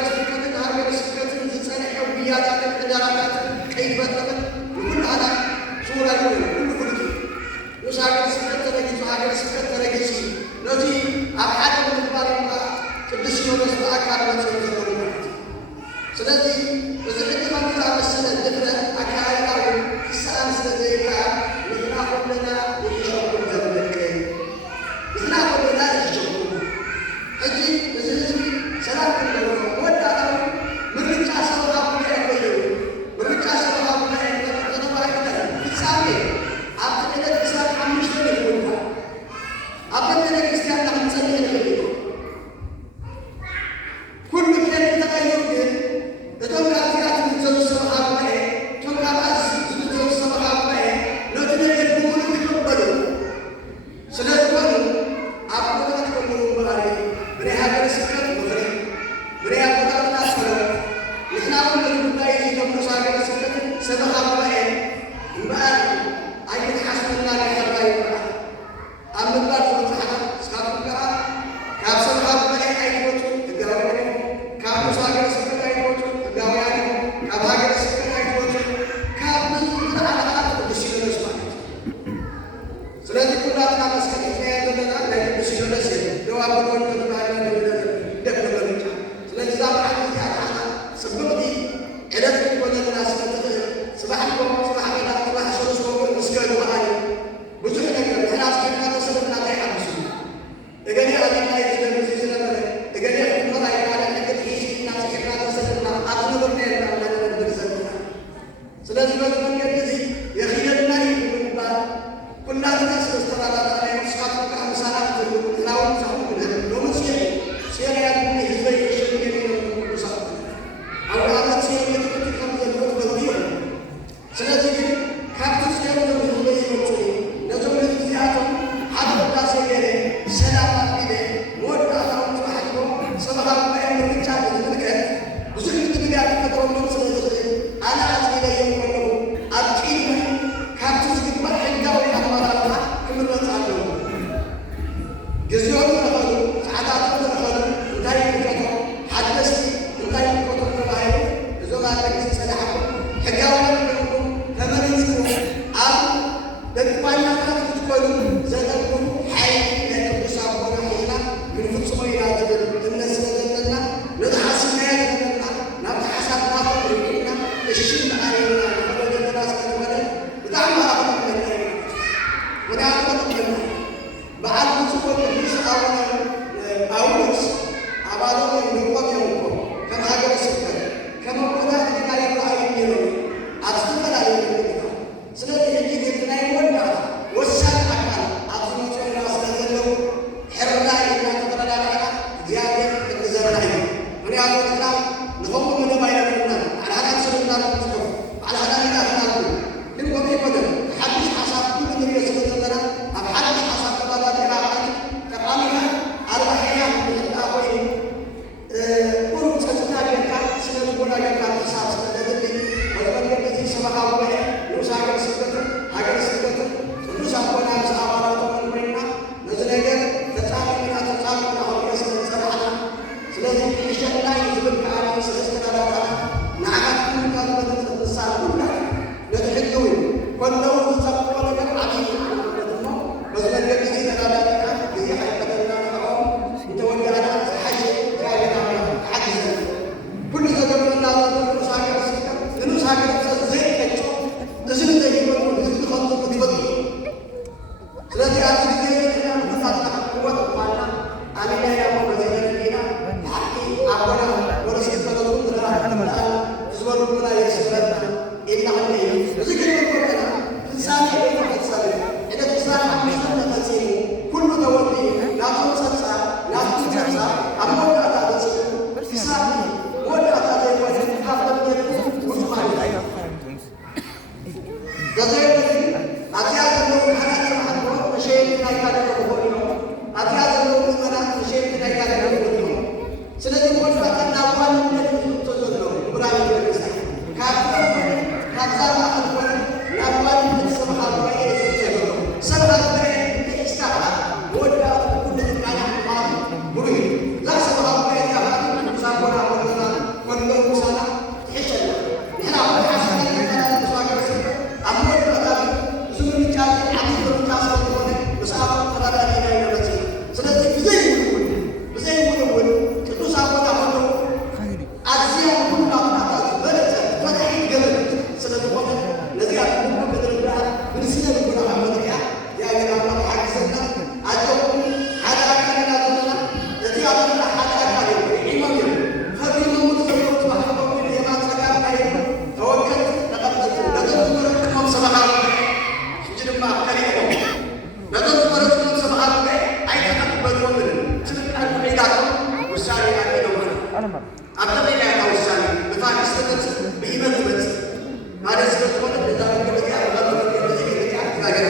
ስብከትን ዝፀንሐ ብያታትን ዕዳራታትን ከይበጠምን ንኩሉ ኣና ሱራ ይኮነ ኩሉ ፍሉጥ ንስ ሃገረ ስብከት ተረጊፁ ሃገረ ስብከት ተረጊፁ ነቲ ኣብ ሓደ ምግባር እኳ ቅዱስ ሲኖዶስ ብኣካል መፅኡ ዘለሩ ማለት ስለዚ እዚ ዕድማ ዝኣመሰለ ድፍረት ኣካባቢያዊ ክሰኣን ስለዘይከኣል ንሕና ኮለና ንሕሸኩም ዘብለቅን ንሕና ኮለና ንሕሸኩም ሕጂ እዚ ህዝቢ ሰላም ክንገብሮ ወዳእታዊ ምርጫ ሰበካ ጉባኤ ኮይደው ምርጫ ሰበካ ጉባኤ ተተባሂለ ፍጻሜ ኣብቲ ዕለት ክሳብ 5 ይኮንካ ኣብ ቤተ ክርስቲያን ንክንፀንሕ ንኽእል ኩሉ ከይዲ ተቐይሩ ግን እቶም ካብዚኣት ዝዘሩ ሰበካ ጉባኤ እቶም ካብኣ ዝዘሩ ሰበካ ጉባኤ ነቲ ነገር ብምሉእ ይቅበሉ ስለዝኮኑ ኣብ ቦታት ኮለዉ እምበኣሪ ብናይ ሃገረ ስብከት ምኽሪ ብናይ ኣቦታትና ጸሎት ንሕና እውን ነቲ ጉዳይ እዚ ተምርሶ ሃገረ ስብከትን ሰበካ ጉባኤን እምበኣር ኣይትሓስበና ናይ ሕራ ይበኣል ኣብ ምግባር ዝበፅሓና ንስኻትኩም ከዓ ካብ ሰበካ ጉባኤ ኣይትወፁ ሕጋውያን ኢኹም ካብ ንሱ ሃገረ ስብከት ኣይትወፁ ሕጋውያን ኢኹም ካብ ሃገረ ስብከት ኣይትወፁ ካብ ዝለዓለ ከዓ ቅዱስ ሲኖዶስ ማለት እዩ ስለዚ ኩላትና መስቀል ሒዝናዮ ዘለና ናይ ቅዱስ ሲኖዶስ እየ ደው ኣበሎን ተባሂልና ደብረ ምርጫ ስለዚ እዛ በዓል እዚኣ ከዓ ፅብቕቲ ዕለት ክትኮነልና ስለትኽእል ፅባሕ ኮም ፅባሕ በላ ፅባሕ ሰለስተ እውን ምስገዱ በዓል ብዙሕ ነገር ንሕና ፅሒፍና ተሰለፍና ከይሓምሱ እገሌ ኣሊና ዝለምዚ ዝነበረ እገሌ ክመራ ይባለ ሕግት ሒዝና ፅሒፍና ተሰለፍና ኣትነበርና የልና እናነብር ዘለና ስለዚ በዚ መንገዲ እዚ የኺለልና እዩ ብምባል ኩላትና ስለዝተራዳዳና ንስኻትኩም ከዓ ምሳናት ዘለኹ ንሕና እውን ንሳኹም ክንህብ ሎሚ ፅየር ፅየር ያድኒ ህዝበይ የሸግር ኢሎም ቅዱሳት ኣብ ዓመት ፅየር የትክክል ከም ዘለዎ ትፈልጡ እዮም ስለዚ ግን ካብቲ ፅየር ሎም ህዝበይ ይመፁ እዩ ነቶም ህዝቢ እዚኣቶም ሓደ ቅዳሴ ገይረ ሰላም ኣቢለ መወዳእታውን ፅባሕ ድሞ ሰበካ ጉባኤ ምርጫ ዝምልከት ብዙሕ ምትብልያ ክፈጥረሎም ስለዝኽእል ምክንያቱም ንኸሙ ምንም አይነግሩናል አልሃዳት ስለምናል ጽሑፍ አልሃዳት ይናፍናሉ ግን ከምኡ ይኮነን ሓድሽ ሓሳብ ኩሉ ንሪኦ ስለ ዘለና ኣብ ሓድሽ ሓሳብ ተባባሊና ጠቃሚና ኣርባዕና ምሕዳ ኮይኑ ቁሩብ ፀጥታ ጌርካ ስነ ልቦና ጌርካ ምሕሳብ ስለዘድልይ ወዝመንገዲ እዚ ሰበካ ጉባኤ ንኡስ ሃገረ ስብከትን ቅዱስ ኣቦና ምስ ኣባላቶም ኮይና ነዚ ነገር ተፃሚና ከምኡ ስለዝፀናሕና ስለዚ ክሸላይ ዝብል ከዓኒ ስለዝተዳዳእና ንዓኻት ኩልካ ዝበለፀ ምሳል ኩላ ነቲ ሕጊ እውን ኮለው ዝፀብቆ ነገር ዓብዪ እሞ በዚ መንገዲ እዚ ተዳዳእና ግዜ ሓይቀተልና ንዕኦም እንተወዳእና ዝሓሸ እግዚአብሔር ሓግዘና ኩሉ ዘገብረና ንኡስ ሃገረ ስብከት ንኡስ ሃገረ ሰብ ዘይቀጮ እዚ ንዘይበሉ ህዝቢ ከምዚ ክትፈጡ ስለዚ ኣብዚ ግዜ ዘለና ንኩላትና ክወጥ ዋና ኣሚና ያሞ በዘይነድና ሓቂ ኣቦና ወደስበለሉ ዝበሉና የስብረና ኢልና ክነ እዚ ግን ኮና ፍፃሜ ተፈፀመ ዕለት 25 ተፈፂሙ ኩሉ ተወዲኡ ናቱ ፀፃ ኣብ መወዳእታ በፂሙ ክሳብ መወዳእታ ዘይኮነ ካብቶም ውፅ ማለት እዩ ገዘይበዚ ኣብዚኣ ዘለዉ ካህናት ሰማዕት መሸየቲ ናይ ካደረጉ ኮይኖም ኣብዚኣ ዘለዉ ምእመናት መሸየቲ ናይ ካደረጉ ኮይኖም ስለዚ መወዳእታ ናብ ዋንነት ዝምቶ ዘለዉ ጉራቤ ቤተክርስትያን ካብዛ ማእኸል ኮነ ናብ ዋንነት ሰብካ ጉባኤ ዝምቶ ዘለዉ ሰብካ ጉባኤ ንተሒዝካ ከዓ መወዳእታ ኩሉ ትቃና ምዃኑ ብሩህ እዩ እዛ ሰብካ ጉባኤ እዚኣ ከዓ ሳቦና ኮሎና ኮንጎል ሙሳና ትሕሸና ንሕና ሓሰና ንሳ ሃገረ ስብከት ኣብ መወዳእታ እዚ ምርጫ ዓብዪ ምርጫ ስለዝኾነ ምስኣቶም ተዳዳሪና ይነበፅ ስለዚ ብዘይብሉ እውን ቅዱስ ኣቦና ኮለዉ ኣዝያ ኩላትናታ ዝበለፀ ፈትሒት ገበነት ስለዝኾነ ነዚኣ ኩሉ ክትርዳእ ብንስነ ልቡና መድርያ እግዚአብሔር ኣምላክ ሓግዘና ኣጆኩም ሓደ ኣካል ኢና ዘለና እቲ ኣቦና ሓደ ኣካል እዩ ዒሞም እዩ ከቢሮም ዝዘለዉ ዝባሕልቶም የማን ፀጋም ካይዱ ተወከልቲ ተቐበልቲ ነቶም ዝመረፅሞም ሰበካ ሕጂ ድማ ከሪኦም ነቶም ዝመረፅሞም ሰበካ ጉባኤ ኣይተቐበልዎምን ዝብቃል ዒዳቶም ውሳኔ ኣቂዶምና ኣብ ተቐይናያታ ውሳኔ ብፋሊስ ዝተመፅእ ብኢመን ዝመፅእ ማለት ስለዝኾነ ነዛ መንገዲ እዚኣ መንገዲ እዚኣ እግዚአብሔር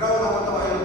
Kalau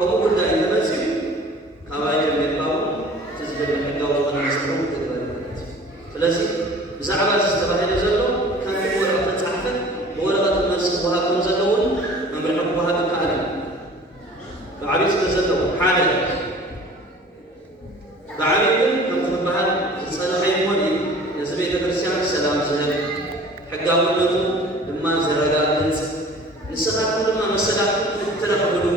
Kau pun dah intervensi, kau aja beritahu sesuatu yang kau ስለዚህ ብዛዕባ ዝተባሃለ ዘሎ ከምቲ ወረቐት ተፃሕፈ ብወረቐት መልሲ ክወሃብ ከም ዘለውን መምርሒ ክወሃብ ይከኣል እዩ ብዓብዪ ስለ ዘለዎ ሓደ ብዓብዪ ግን ከምቲ ክበሃል ዝፀንሐ ይኾን እዩ ነዚ ቤተ ክርስቲያን ሰላም ዝህብ ሕጋውነቱ ድማ ዝረጋግፅ ንስኻትኩም ድማ መሰላትኩም እትረኽብሉ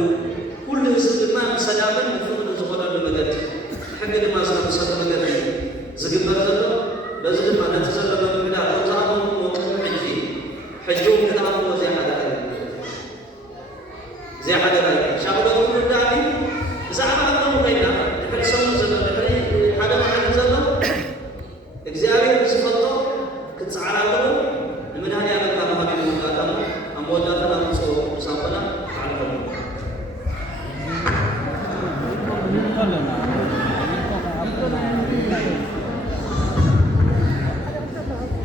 ኩሉ ህዝብ ድማ ሰላምን ፍቕሪ ዝኾነሉ መገዲ ሕጊ ድማ ዝነብሰሉ መገዲ ዝግበር ዘሎ በዚ ድማ ነቲ ዘሎ መምሕዳር ኣብዝኣመንኩ ቅድሚ ሕጂ እውን ክትኣምኖ ዘይሓደራ እዩ ሻቕሎት ኩሉ ዳዕሚ ብዛዕባ ኣምኖ ኮይና ድሕሪ ሰሙን ዘሎ ድሕሪ ሓደ መዓልቲ ዘሎ እግዚኣብሔር ዝፈልጦ ክትፀዓራለዎ ንመድሃንያም ካብ መሃቢሉ መጋጠሙ ኣብ መወዳእታና ምፅኦ ቅዱሳን ኮና ተዓልፈሉ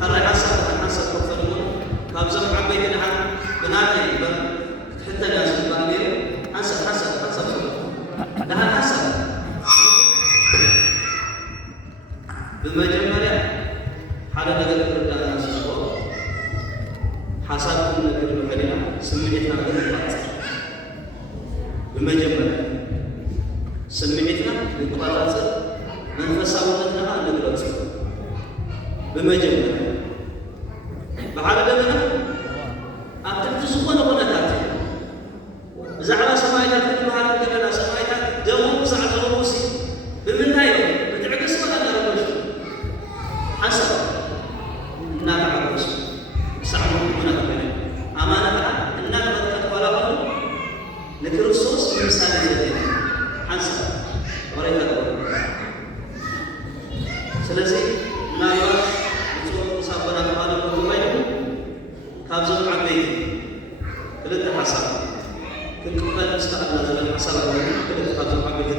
هذا حسب كفرون كابزم عبيد الحق بناتي حتى ناس الباقي حسب لها حسب بالمجمرة حالا نقدر نرد الناس الصور حسب نقدر نقدر سميتنا بالقطع بالمجمرة سميتنا بالقطع من فساوتنا نقدر بمجمرة بحال دمنا أكتب سبحانه ونتعالى زعل سمايتات كل حال كلنا سمايتات جمهور ساعة الروسي بمنايو بتعكس ولا نربش حسب نتعكس ساعة من كلنا أمانة النقد ولا بد لكريستوس مثال الذين حسب ورينا سلسي لا كابزم عبيد كلت حسب كل قبل مستقبل زمن حسب كلت كابزم عبيد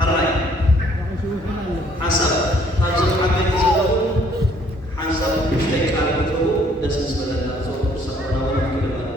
هراي حسب كابزم عبيد زلو حسب تكال بتو دس مسبلا زو سقنا ولا كلمه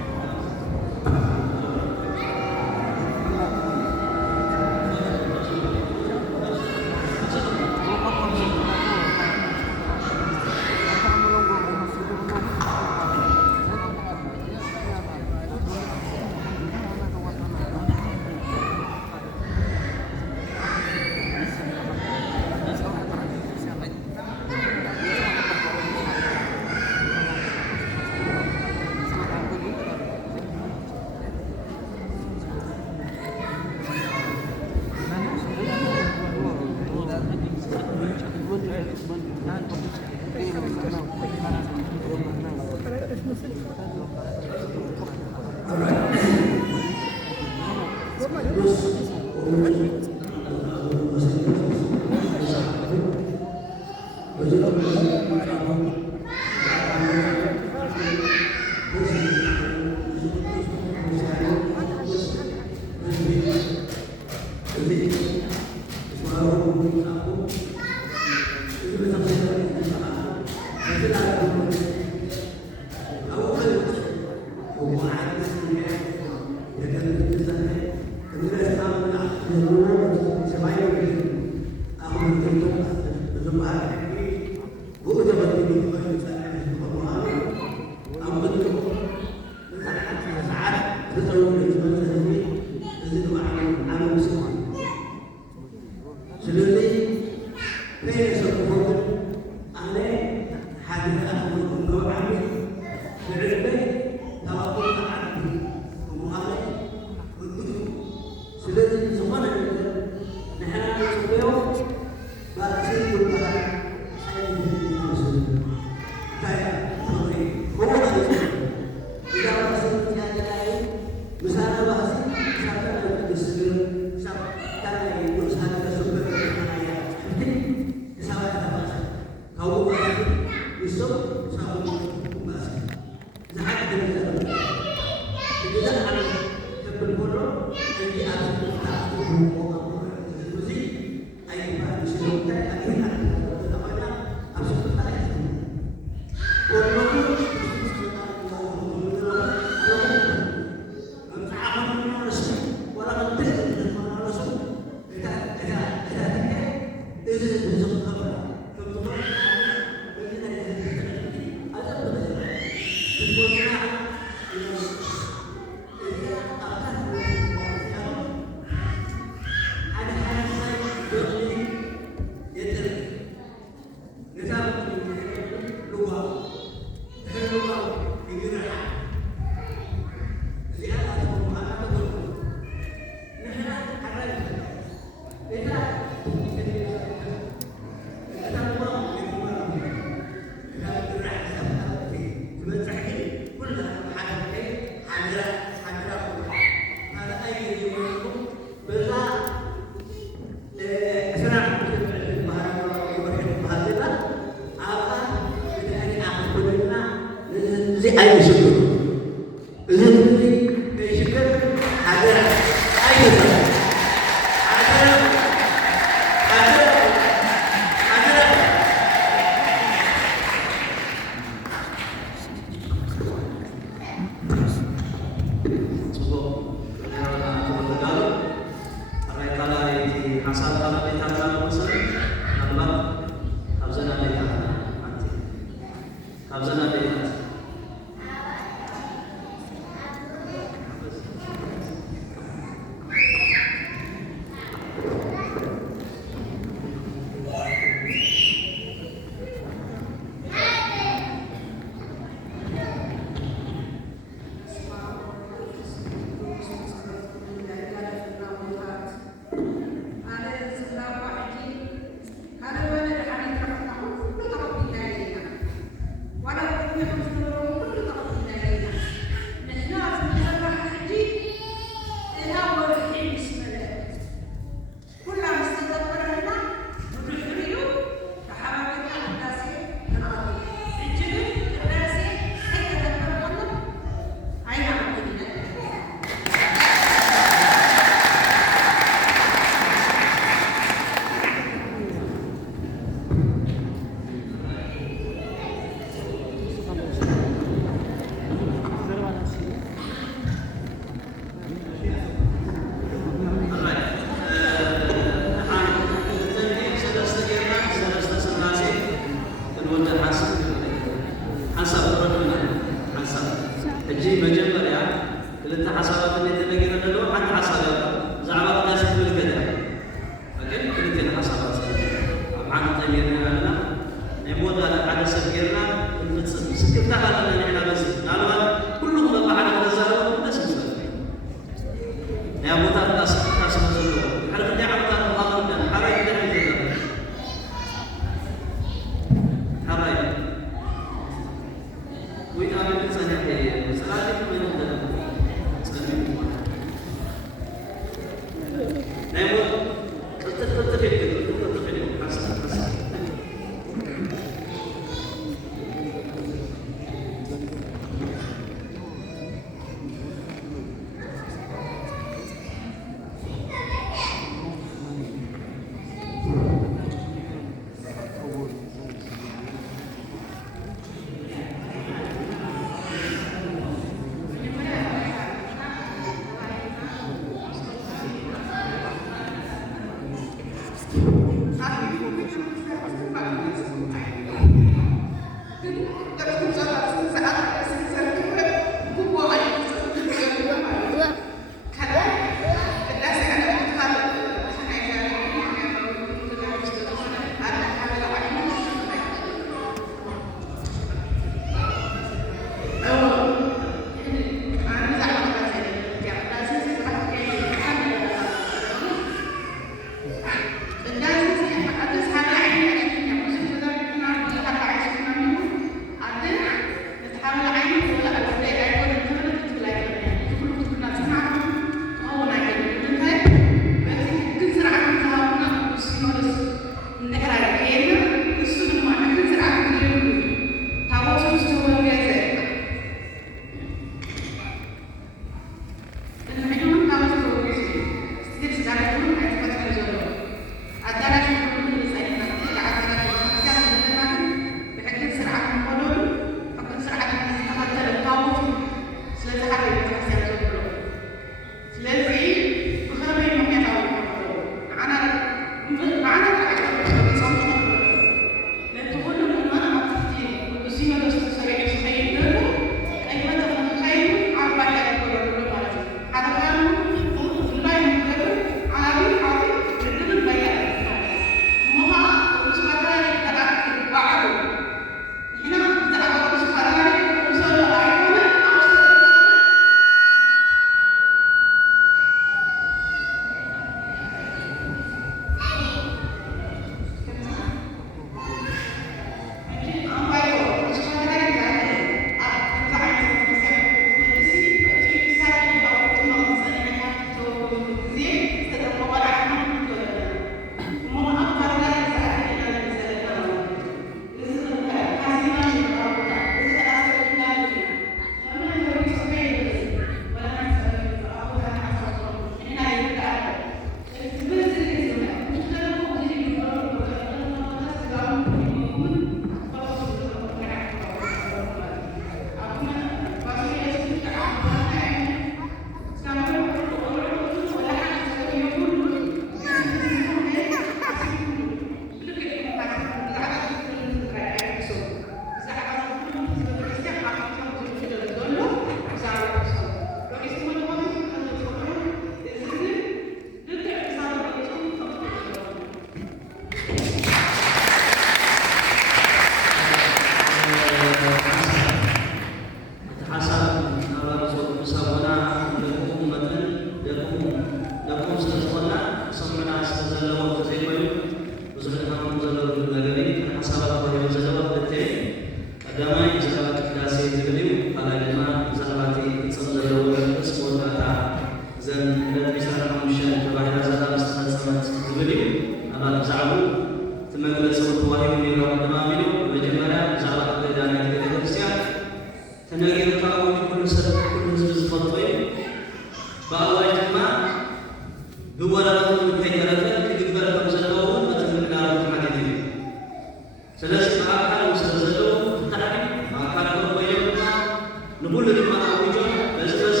ድማ አውጆ በዝበዝ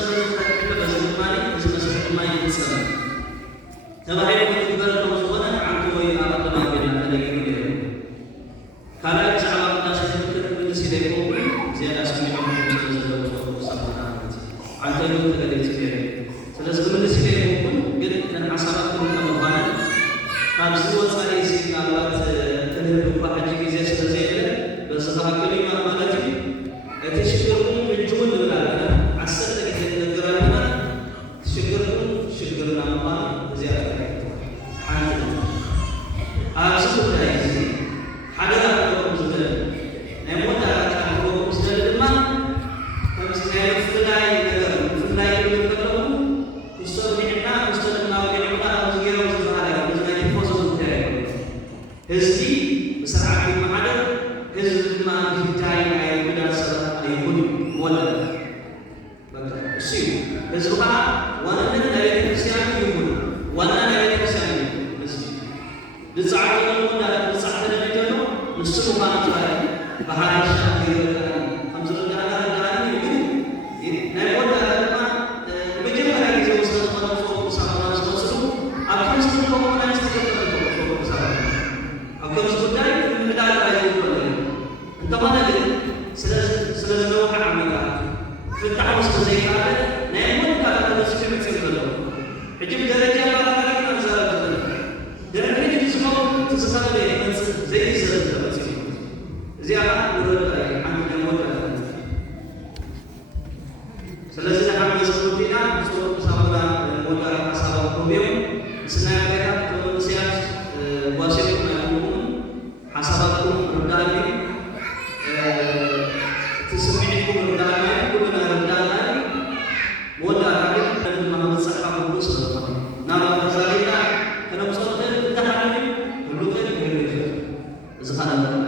በዝማኔ በዝመስል ድማ ይፈጸም ተባሂሉ ይግበር ነው ዝኾነ ዓንቱ ወይ አባል ለማገና ተለይሩ ይሩ ካላይ ዛዕባ ቅዳሴ ትምክር ብንስ ይደይቆ ዚያዳ ስሚዖም ስለዘለው ሰማና አንተ ነው ተገለጽ ይሩ ስለዚህ ብንስ ይደይቆ ግን ከሐሳባት ከመባነ ካብዚ ወፃኢ ሲናባት ተለብ ባጅ ጊዜ ስለዘይለ በሰታከለ ማለት እቲ ሽግሩን እጁን ብላለ አሰተ ጊዜ ተገራና ሽግሩና ማለት እዚያ አንተ አብሱ ላይ ሐደራ ነው ዝለ ነሞታ ታቆ ስለልማ ከምስናይ ፍላይ ነገር ፍላይ የሚፈለው ኩሰብኝና ኩስተና ወገንና ወዝገረው ዝባላ ዝናይ ፎዞ እንታይ ህዝቢ በስርዓት ማህደር ህዝብ ማ ዲታይ አይጉዳ ሰራ አይጉድ ወላ በቃ እሺ ህዝብ ዋናነት ለቤተ ክርስቲያን ይሁን ዋና ለቤተ ክርስቲያን ህዝብ ልጻዓት ነው ልጻዓት ነው ንስሙ ማለት ላይ ባህራሽ ይረዳል ከምዝረዳ ጋር ናይ ወዳ ድማ መጀመሪያ ጊዜ ውስጥ ተመረጡ ሳማና ስለሰሩ አክምስት ኮሙና ተከተሉ ሳማና አክምስት ጉዳይ እንዳለ አይደለም እንተማና ግን ስለዚህ ዓመታ ፍታህ ውስጥ ዘይካለ ናይ ወዳ ተነስቶ ይመጽለው እጅግ ደረጃ ባላጋራ ዘራበተ ደረጃ ይስማው ተሰሳለ ይመጽ ዘይዘረ እዚያ ወረዳ አንድ ደግሞ ስለዚህ ለሐመስ ሩቲና ጾም ሳሙና ወዳ ሐሳብ ኮሚው ስናያጋ ተወሲያት ዋሴት ነው ሐሳባኩም ሩዳኒ ተስሚዕኩም ሩዳኒ ኩልና ሩዳኒ ወዳ ታሪክ ለማህበረሰብ ሰሓቡ ስለሆነ ናማ ተዛሪና ከነብሶተ ተሐኒ ሁሉ ከን ይሄ ዝኻና ነው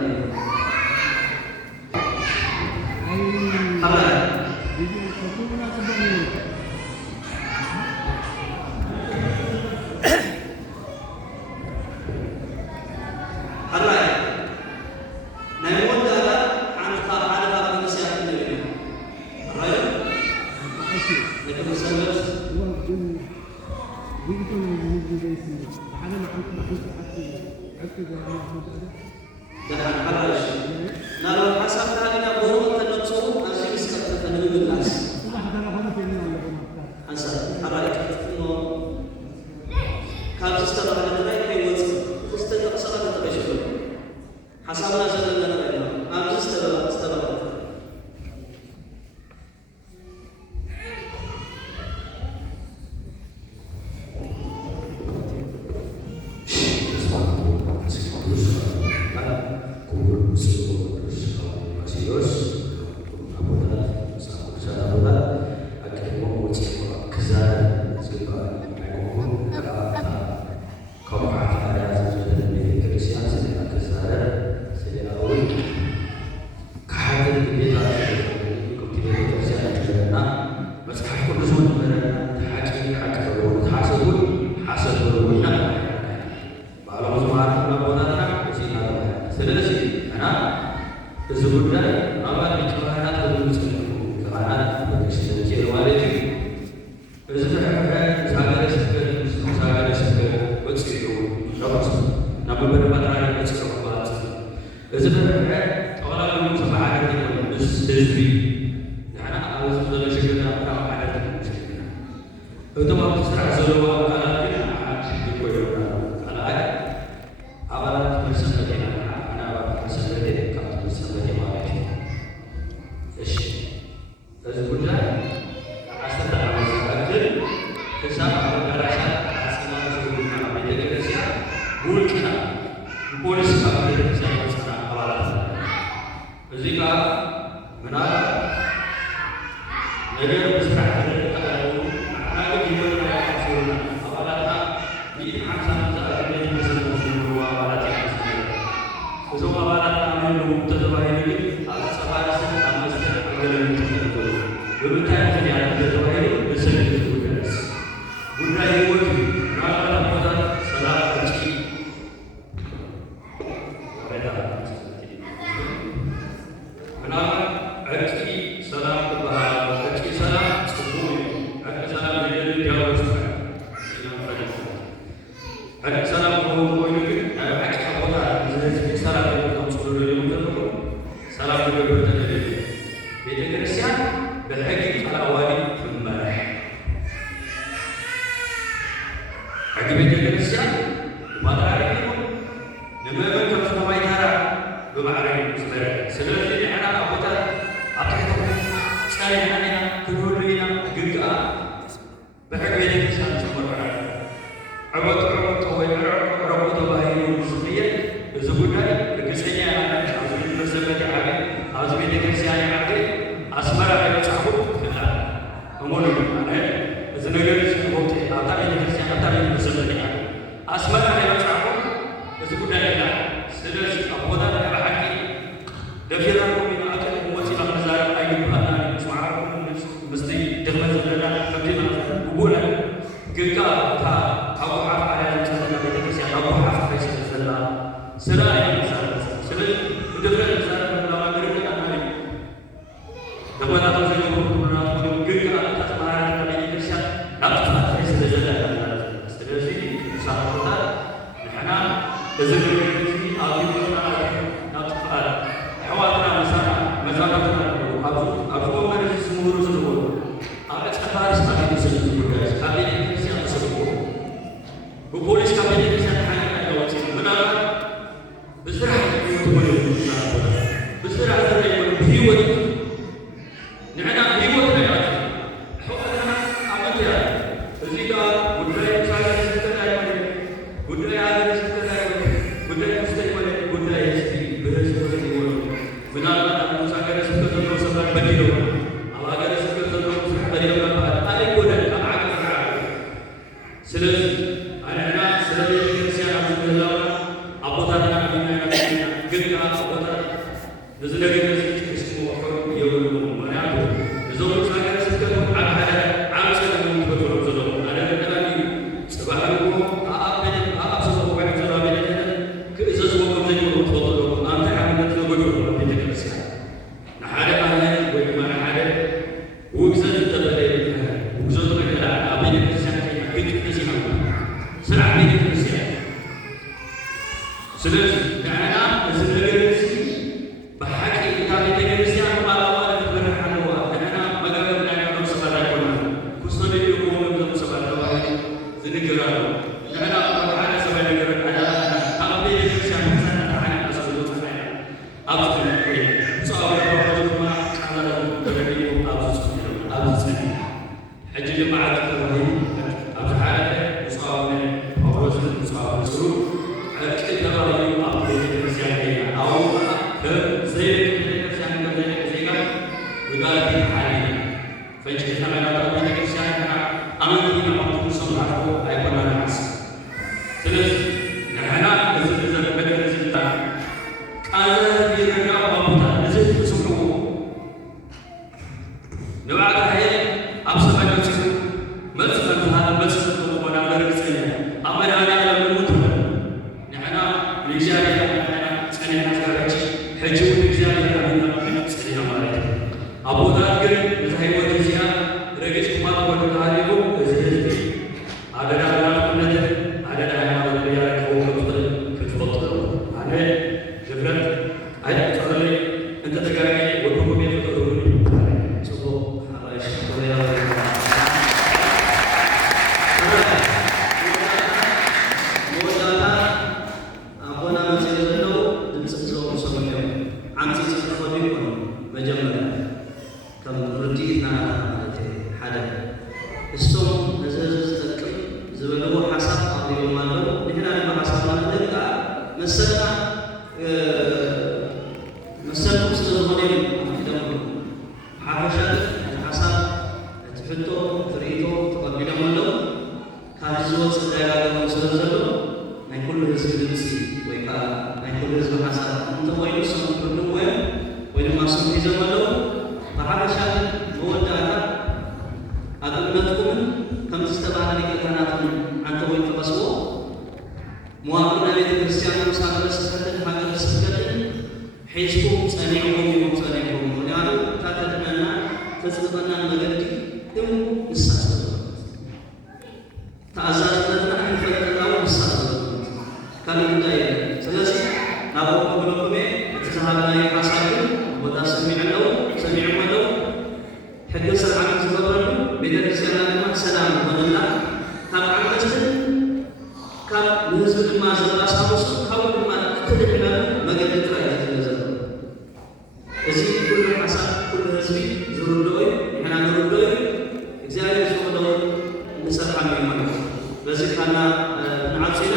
Kenapa? Rezeki salam kebahagiaan ስለዚህ ንሕና ኣቦታት ኣብ ትሕቶም ፀኒሕና ኢና ክንህሉ ኢና ግግኣ ብሕጊ ቤተክርስትያን ዝመርዐ ዕበቶ ወይ ዕረቁ ተባሂሉ ዝኽየል እዚ ጉዳይ ርግፀኛ ኣብዚ መዘመት ዓበ ኣብዚ ቤተክርስትያን ዓበ ኣስመራ ይበፅሕኩ ክላ እሙን ኣነ እዚ ነገር ወቅቲ ኣብታ ቤተክርስትያን ኣብታ ቤተመዘመት እያ ኣስመራ ይበፅሕኩ እዚ ጉዳይ ክላ ስለዚ ኣቦታት ብሓቂ ደፊራኩም ኢና ኣክል ወፂና ክዛረብ ኣይግባአና ስማዓኩም ምስቲ ድኽመት ዘለና ከምዚና ግቡእና ግጋ እታ ኣብኡ ሓፍ ዓልያ ዝፀለና ቤተክርስትያን ኣብኡ ሓፍ ከይስለ ዘላ ስራ እያ ንዛረብ ስለዚ ብድፍረት ንዛረብ ዘለዋ ነገር ኣና ደመናቶም ዘይገብሩና ግጋ እታ ተማሃራና ቤተክርስትያን ናብ ጥፋት ከይስለ ዘላ ስለዚ ሳቦታት ንሕና እዚ ነገር እዚ ኣብዩና ናብ ጥፋት ኣሕዋትና ምሳና መዛናትና ኣብዚ ወንበር እዚ ዝምህሩ ዝነበሩ ኣብ ዕፀፋርስ ካብ ቤተሰብ ጉዳይ ካብ ቤተክርስትያን ዝሰብዎ ብፖሊስ ካብ ቤተክርስትያን ሓይና ይወፅ ምናልባት ብስራሕ ህይወት ወለዱ ብስራሕ ዘረይወሉ ብህይወት ንሕና ህይወትና ይኣት ኣሕዋትና ኣመት እያ እዚ ጋ ጉዳይ ሳገር ዝፍተና ይኮነ ጉዳይ ሃገር ዝፍተና ይኮነ ጉዳይ ክስተ ይኮነ ጉዳይ ህዝቢ ብህዝቢ ዘይወሉ ምናልባት ኣብ ንስ ሃገረ ስብከት ዘለዎ ሰባት በዲለው ኣብ ሃገረ ስብከት ዘለዎ ብዙሕ በዲለው ናባሃል ኣይጎደል ኣብ ዓቅሚ ዝዓለ ስለዚ ኣንሕና ስለ ቤተክርስትያን ኣብዚ ምህላውና ኣቦታትና ሚናና ግድና ኣቦታት ነዚ ነገር እዚ ክስምዖ የብሉም ምክንያቱ እዞም ንስ ሃገረ ስብከት ኣብ ሓደ ዓብ ፀገም ትፈጥሮም ዘለዉ ኣነ ቀዳሚ ፅባሕልዎ ኣብ ሰቦ ኮይኑ ዘለዋ ቤተክርስትያን ክእዘዝዎ ከም ዘይብሉ ትፈልጡ ኣለኩም ኣብ እንታይ ዓብነት ተገድሩ ቤተክርስትያን ንሓደ ካህን ወይ ድማ ንሓደ ውግዘት ዝተበለየ ካህን ውግዘቱ ነገራ ኣብ ቤተክርስትያን ከይና ግጥምስ ኢና ስራሕ ቤተክርስትያን ስለዚ ንሕና እዚ ነገር እዚ ብሓቂ እታ ቤተክርስትያን ባላዋ ንክትመርሕ ኣለዋ ንሕና መገበብ ናይ ሎም ሰባት ኣይኮና ክስተደልዎም ዞም ሰባት ተባሂሉ ዝንገር ኣሎ ንሕና ሓደ ሰብኣይ ነገር ኣብ ቤተክርስትያን ክሳና ሓነ ሰብ ዝወፅና ኢና ኣብዚ ብፅዋዊ ድማ ቃላቱ ተገዲሙ ኣብዚ ፅኒ ሕጂ ድማ ዓዲ ተባሂሉ ኣብዚ ሓደ ብፅዋዊ ጳውሎስን ብፅዋዊ ንስሩ ዕርቂ ተባሂሉ ኣብ ቤተክርስትያን ከይና ኣብኡ ከም ዘይደቂ ቤተክርስትያን ከም ዘይደቂ ዜጋ ብጋልቲ ሓሊና ፈንጭ ተመናት ኣብ ቤተክርስትያን ከና ኣመንቲ ንዓቱ ሰምዓትዎ ኣይኮና ንሓስብ ስለዚ ንሕና እዚ ነገር እዚ ቃል ይረዳ ኣቦታት እዚ ትስምዕዎ ንባዕታ ሃይል ኣብ ሰማይ መፅኡ መልሲ ከምዝሃለ መልሲ ከምዝኾነ ኣረግፀኛ ኣብ መድሃንያለም ንሙት ንሕና ንእግዚኣብሔር ኣምና ፀኒሕና ዝረች ሕጂ እውን እግዚኣብሔር ኣሚና ክንፅኒና ማለት እዩ ኣቦታት ግን እዚ ሃይወት እዚኣ ረጊፅኩማ ትኮኑ ተሃሊሉ እዚ ህዝቢ ኣደዳ ብናፍነትን ኣደዳ ሃይማኖት ያረክቦ ከምዝኽእል ክትፈልጡ ኣለዎ ኣነ ድፍረት ኣይጠቕለይ እንተተጋገ ወድኩም ቤት ፍቅሩኒ ፅቡቅ ሓባሽ ኮያ መወዳእታ ኣቦና መፅኡ ዘለው ድምፂ ዝሰሙ ሰሙእዮም ዓምፂ ዝፅፈሉ ይኮኑ መጀመርያ ከም ርድኢትና ማለት ሓደ እሶም ነዚ ህዝቢ ዝጠቅም ዝበልዎ ሓሳብ ኣቕሪቦም ኣለዉ ንሕና ድማ ሓሳብና ንደቂ መሰልና መሰልኩም ስለ ዝኾነ እዮም ኣፍቂዶም ሓፈሻ እቲ ሓሳብ እቲ ሕቶ ትርኢቶ ተቐቢሎም ኣለዉ ካብ ዝወፅእ ዳይላገሞም ስለ ዘሎ ናይ ኩሉ ህዝቢ ድምፂ ወይ ከዓ ናይ ኩሉ ህዝቢ ሓሳብ እንተኮይኑ እሶም ክርድዎ እዮም ወይ ድማ እሶም ሒዞም ኣለዉ ብሓፈሻ መወዳእታ ኣብ እምነትኩምን ከምዚ ዝተባህለ ሊቀ ካህናትን ሓንቲ ኮይኑ ተቐስቦ መዋቅር ናይ ቤተክርስትያን ምስ ሃገረ ስብከትን ሃገረ ስብከትን ሒዝኩም ፀኒዕኩም ኢሎም ፀኒዕኩም ምክንያቱ እታ ተድመና ተፅብቐናን መገዲ ድም ንሳ ስለዘሎት ተኣዛዝነትና ንፈልጠና እውን ንሳ ስለዘሎት ካልእ ጉዳይ የለን ስለዚ ናብ ወቅቱ ብለኩም እቲ ዝሃብናዮ ሓሳብ ግን ቦታ ሰሚዕ ኣለዉ ሰሚዕም ኣለዉ ሕጊ ስርዓት ዝገበረሉ ቤተክርስትያንና ድማ ሰላም ዝኾነላ ካብ ዓንበስትን ካብ ንህዝቢ ድማ ዘባሳበሱ ካብኡ ድማ እትድሕበሉ መገዲ ጥራይ ዝግለ ዘሎ እዚ ኩሉ ሓሳብ ኩሉ ህዝቢ ዝርድኦ እዩ ንሕና ንርድኦ እዩ እግዚኣብሔር ዝፈቅዶ ንሰርሓሉ እዩ ማለት እዩ በዚ ካና ንዓብሲና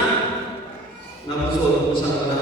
ናብ ብፁዕ ቅዱስ ኣቦና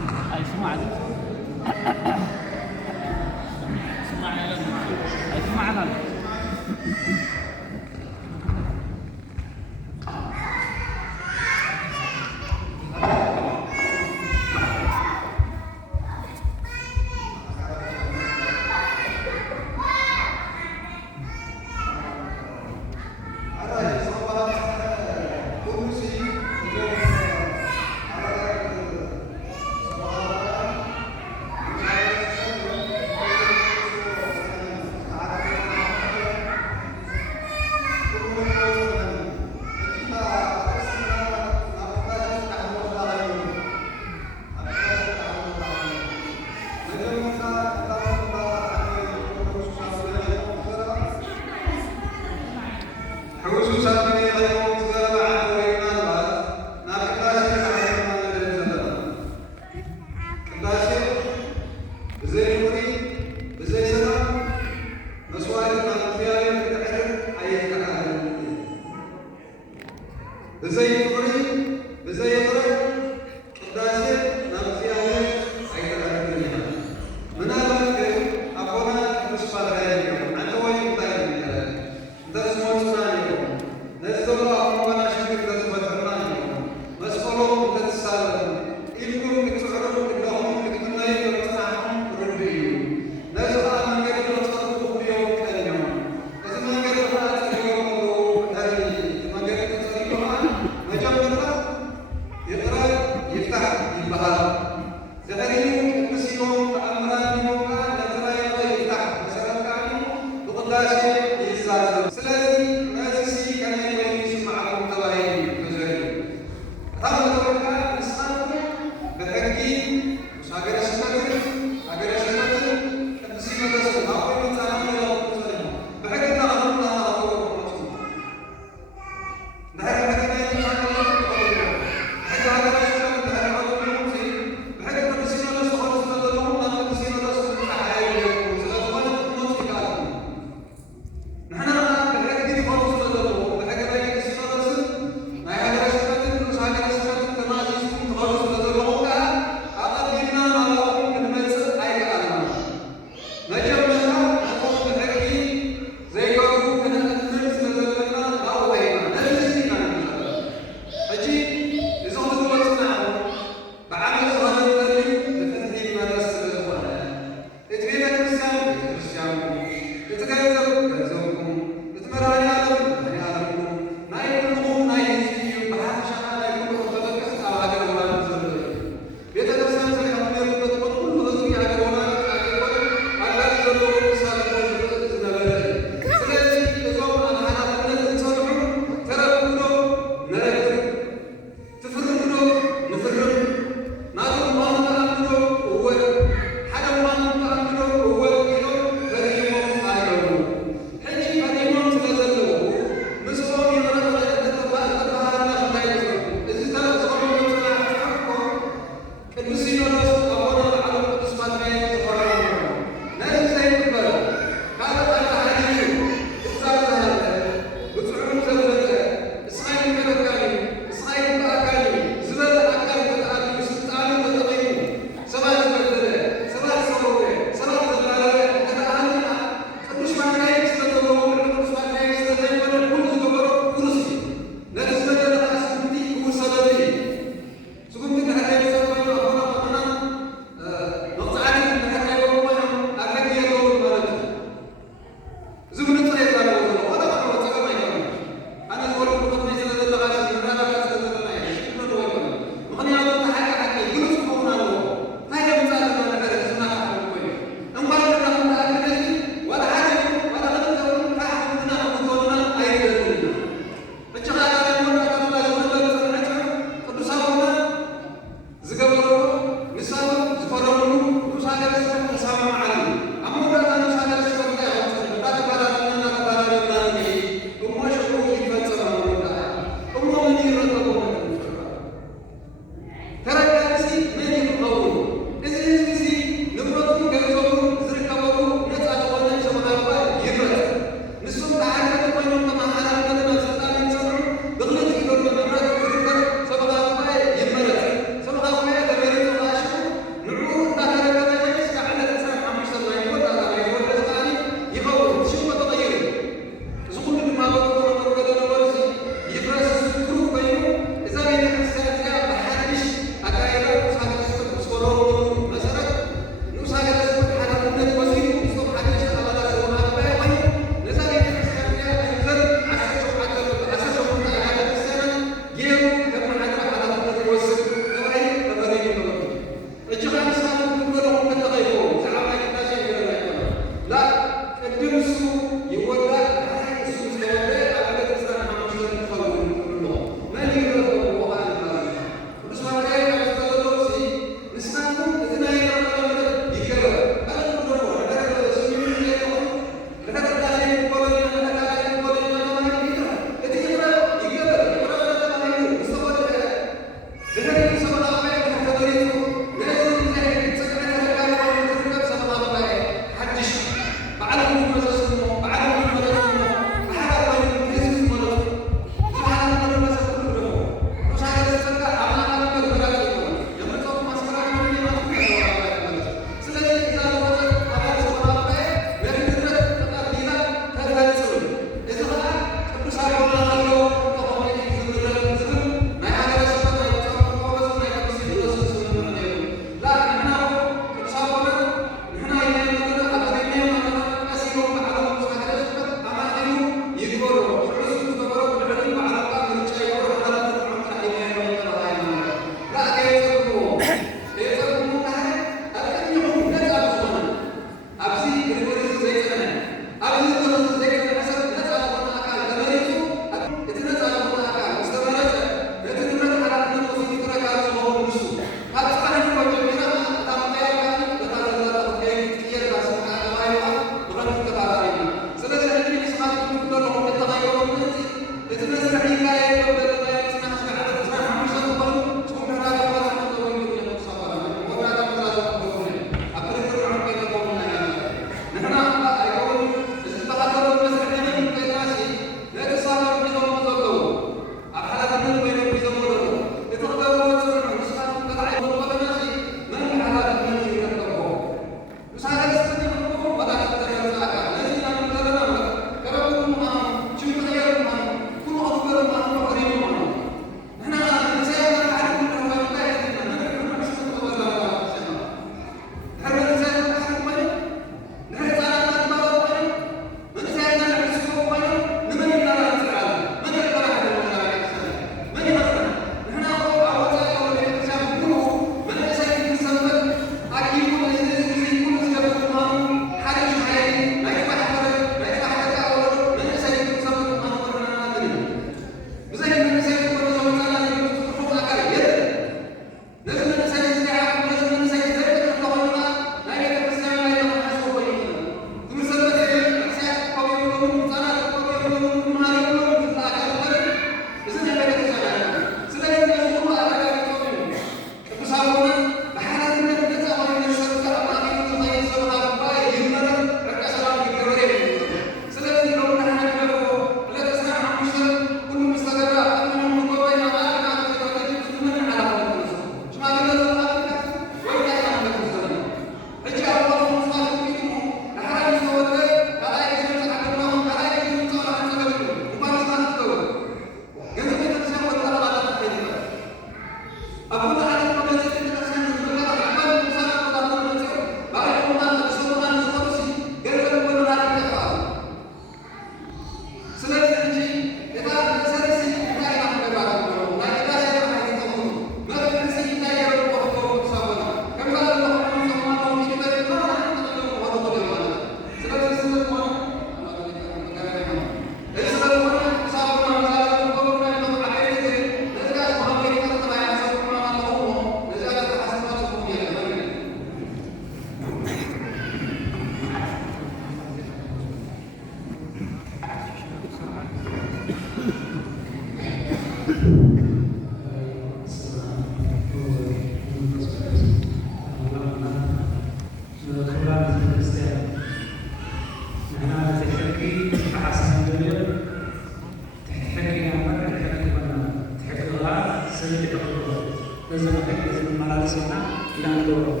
نمارسنا إلى ندوره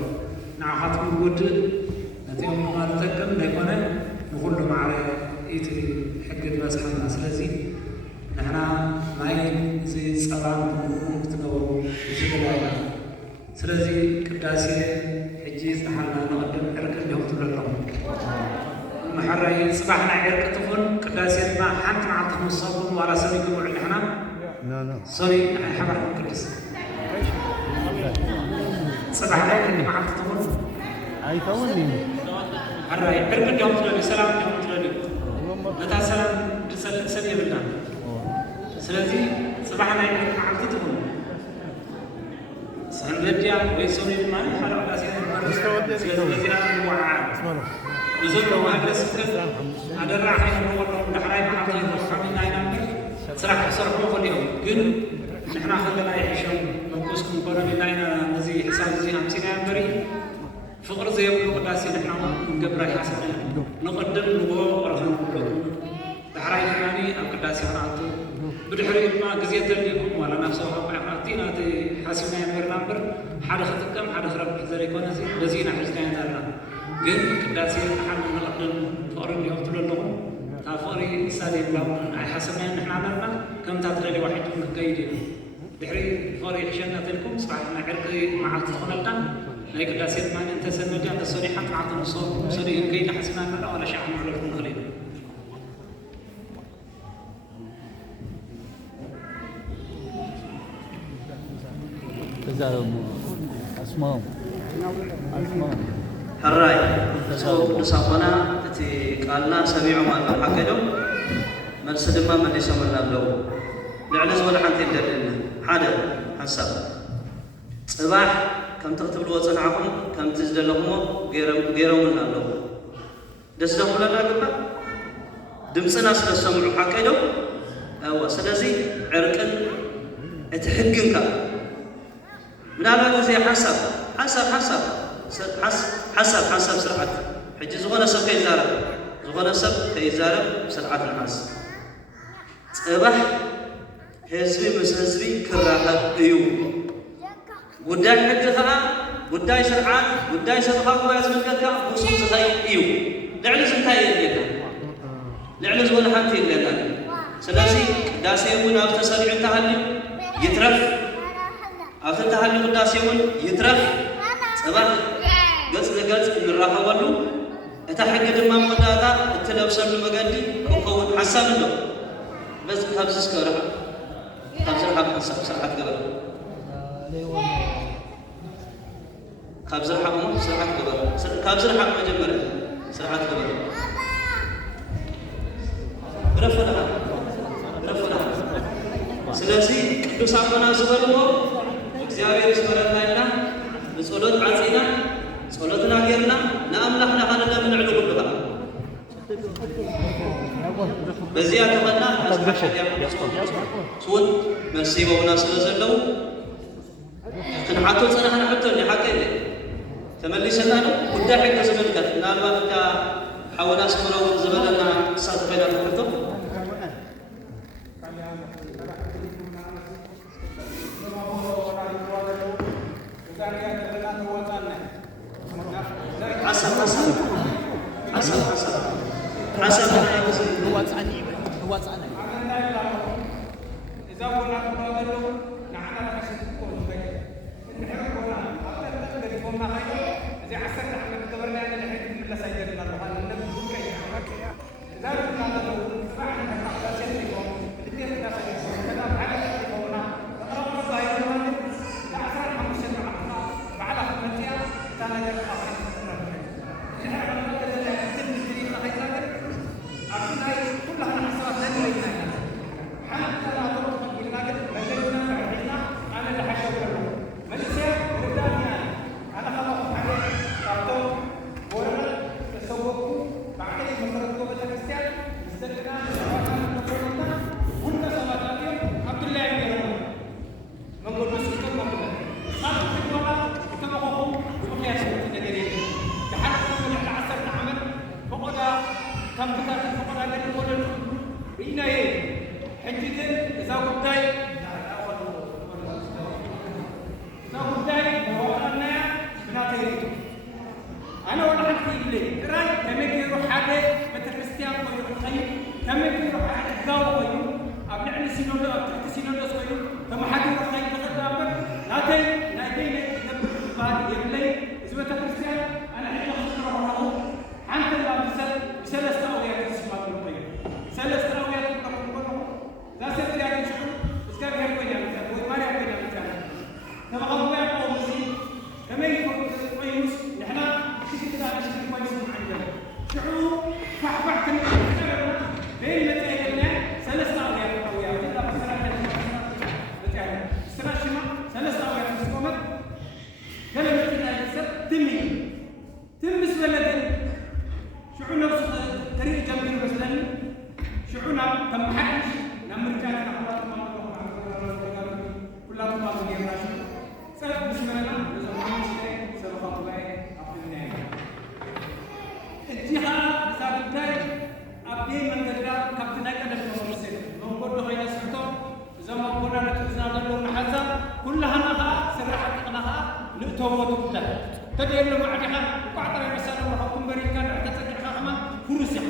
نعخاتكم بود نتيم ما تتكلم نكون نقول معنا إيت حقة بس حنا سلزي نحنا معي زي صباح تنوروا جبلاينا سلزي كداسي حجيز حنا نقدم عرق اليوم تبلغهم محري صباحنا عرق تكون كداسي ما حنت معطهم الصوم ولا سوي يقول نحنا سوري حبر كدس صباحنا عرق ما حنت تكون أي توني حري عرق اليوم تبلغ سلام اليوم تبلغ نتا سلام سلي بالله سلزي صباحنا عرق ما حنت تكون سندجا ويسوري ما حلو على سيدنا سلزي أنا وعاء نزول لو هذا السكر هذا راح يروح له حراي ما عطيه خمينا ينامي صراحة صرفوا كل يوم قل نحن خلنا يعيشون نقصكم كنا بيننا نزي حساب زي أمسينا بري فقر زي يقول قداسي نحن قبل حسابنا نقدم نبوة ورفنا نقول حراي يعني قداسي هناتو بدحري ما جزيت لكم ولا نفسه حاطينا حاسبنا برنامبر حدا ختكم حدا خرب حذر يكون زينا حزنا ينالنا ግን ቅዳሴ ሓን ንቕድም ፍቕሪ እንዲሆም ትብለለኹም እታ ፍቕሪ ሳሌ ብላው ኣይሓሰብናዮ ንሕና ነርና ከምታ ትደልዩ ዋሒዱ ንክከይድ እዩ ድሕሪ ፍቕሪ ሕሸና ተልኩም ስብሓትና ዕርቂ መዓልቲ ትኾነልና ናይ ቅዳሴ ድማ እንተሰነድያ እንተሰኒ ሓንቲ መዓልቲ ንሶ ሰኒኡ ንከይድ ሓሲብና ንርና ዋላ ሻዕ ንዕለልኩም ንኽእል ኢና تزارب أسماء حراي سو دساقنا تي قالنا سميعوا ما حكيدو መልስ ድማ መልሰምና አለው ልዕሊ ዝበለ ሓንቲ ይደልልና ሓደ ሓሳብ ጽባሕ ከም ትብልዎ ጽናዕኩም ከም ትዝደለኹሞ ገይረውና አለው ደስ ደብለና ግባ ድምፅና ስለሰምዑ ሓከይዶም أو سلزي عرقن اتحقنك ምናልባት زي حسب سرعة حجي زغنا سب كيزارب سرعة الحاس صباح حزبي مس حزبي كراهب ايو ጉዳይ ሕግ ከዓ ጉዳይ ስርዓት ጉዳይ ሰብኻ ጉባኤ ዝምልከትካ ብሱስ እንታይ እዩ ልዕሊ እንታይ የለና ልዕሊ ዝበለ ሓንቲ የለና ስለዚ ቅዳሴ እውን ኣብ ተሰሪዑ እንተሃልዩ ይትረፍ ኣብ ተሃልዩ ቅዳሴ እውን ይትረፍ ጽባሕ ገጽ ንገጽ እንራኸበሉ እታ ሕጊ ድማ መወዳእታ እትለብሰሉ መገዲ ክኸውን ሓሳብ ኣሎ በዚ ካብዚ ዝከብርሓ ካብ ስርዓት ሓሳብ ስርዓት ገበር ካብ ዝርሓቅ ነው ስርዓት ገበር ካብ ዝርሓቅ መጀመሪያ ስርዓት ገበር ረፈና ስለዚህ ቅዱስ አቡነ ዝበልዎ እግዚአብሔር ይስመረናልና በጸሎት ዓጺና ጸሎትና ጌርና ለአምላክና ካለና ምንዕሉ ሁሉካ በዚያ ተመና ስወት መልሲ በውና ስለዘለው ክንሓቶ ጽናሕና ሕቶ ለሓቀ ተመልሰና ነው ጉዳይ ሕግ ዝምልከት ምናልባት እንታ ሓወና ስምረው ዝበለና ሳትፈዳ ተሕቶ اللي راي كما يروح حدا بتكريستيان ويروح خير كما يروح حدا قاو ويروح أبناء السينودا أبناء السينودا ويروح كما حدا يروح خير بخدامك نادي بعد يبلي إذا بتكريستيان أنا عندي خطر وراءه عند الله بسال استراويات السماء بالقيم سال استراويات بالقيم لا سيد يعني شو بس كان يقول يعني ما يقول يعني كما قالوا يا قوم كما يقول كويس نحن كذا على شكل كويس عندنا شعور فحفح كنا بين متى ثلاث أويات أويات لا بس أنا استراشنا ثلاث أويات مسكومة كلمة الأنسب تمس بلدن شعورنا طريق جنبنا مثلا شعورنا كم حدش نمرجع نحوات كلها ما تجينا شو سبب مسمارنا لزمان شيء سبب الله أبدينا الجهة سابتاي أبدي من تجار كابتنا كذا المرسل نقول له هاي سكتور زمان كنا نتزاوج له محزة كلها نها سرعة نها نتوه تبتة تدري إنه معجها وقعد رسالة وحكم بريكان أعتقد خامة كروسيا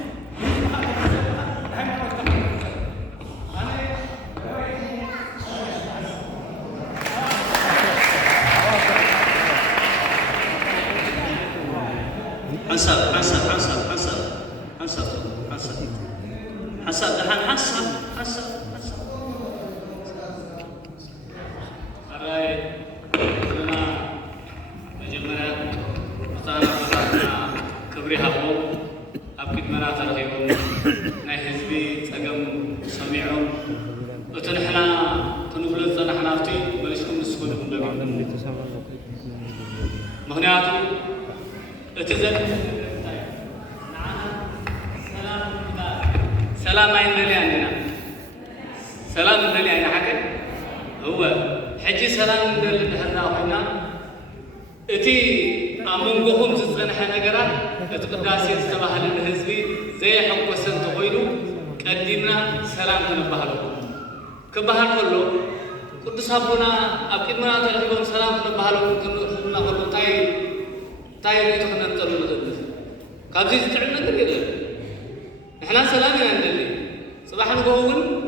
حسب دحان حسب أراي لنا مجمرة مثلا كبري هابو أبكي منا ترغيبهم ناي حزبي تقم سميعهم وتنحنا كنقول نحن أفتي مليشكم نسكتكم دقيقة مهنياتو اتزل سلام عندنا عندنا سلام عندنا عندنا حاجة هو حجي سلام عندنا هنا وهنا اتي أمم قوم زين حنا جرا اتقداسي استباح للحزبي زي حق وسن تقولو قدمنا سلام كنبهلو كبهل كله قدس أبونا أكيد ما تلقون سلام كنبهلو كنا كله تاي بيتنا نتلو نقدس كابزي تعلنا كده إحنا سلامنا عندنا صباح نقول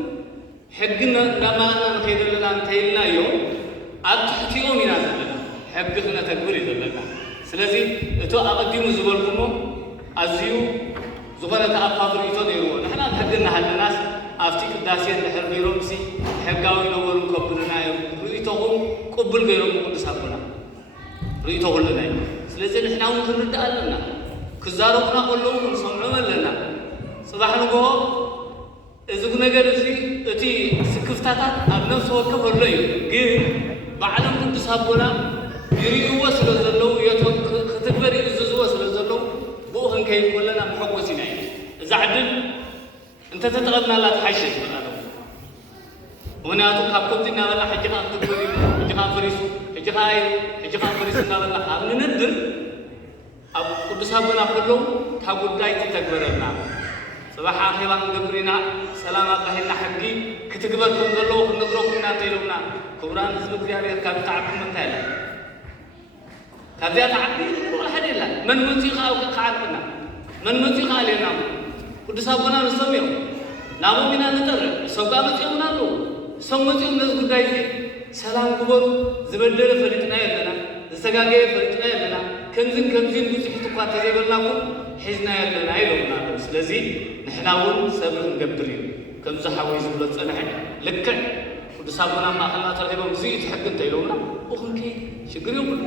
حقنا لما نخيد لنا نتيلنا يوم أتحكيهم ينازلنا حقنا تقبلي ذلك سلازي تو أقدم زبالكم أزيو زبالة أفاضل يتون يروون إحنا حقنا هالناس أفتيك داسية الحرب يرومسي حقاوي نورون قبلنا رؤيتهم قبل غيرهم قدس أبونا رؤيتهم لنا سلازي إحنا ممكن ندأ لنا كزارقنا كلهم سمعوا لنا صباح نقول إذا كنا جالسين أتي سكفتات أبناء سوكب هلا يجي بعلم كنت سابونا يريد وصل الزلو يتكبر يزوج وصل الزلو بوهن كي يقول لنا محوسين عين إذا عدل أنت تتغنى لا تحشش بالله هنا أتوقع كنت نقول حجها تقولي حجها فريسو حجها فريسو نقول لك أبن ندر أب كنت سابونا كلهم تقول داي تتكبرنا صباح آخر نقبرنا سلام الله حقي كتكبركم ذلوا ونقرأكم ناتيلونا كبران زبط ياري كابي تعبكم من تايلا كابي تعبي ولا حد إلا من موسيقى أو كعارفنا من موسيقى علينا كنت سابونا نسميه نامو بنا نتر سوقا متيونا له سمتيوم نزق دايزي سلام كبرو زبدر فريتنا يلنا زسقاقي فريتنا يلنا كنزين بوسيقى تقوات زيبلناكم حزنا يلنا يلونا سلازي نحناون سبب نقبرين كم زحوي زبلت أنا لك ودسابنا ما خلنا ترغيبهم زيت حق انت يلونا وخنكي شكريهم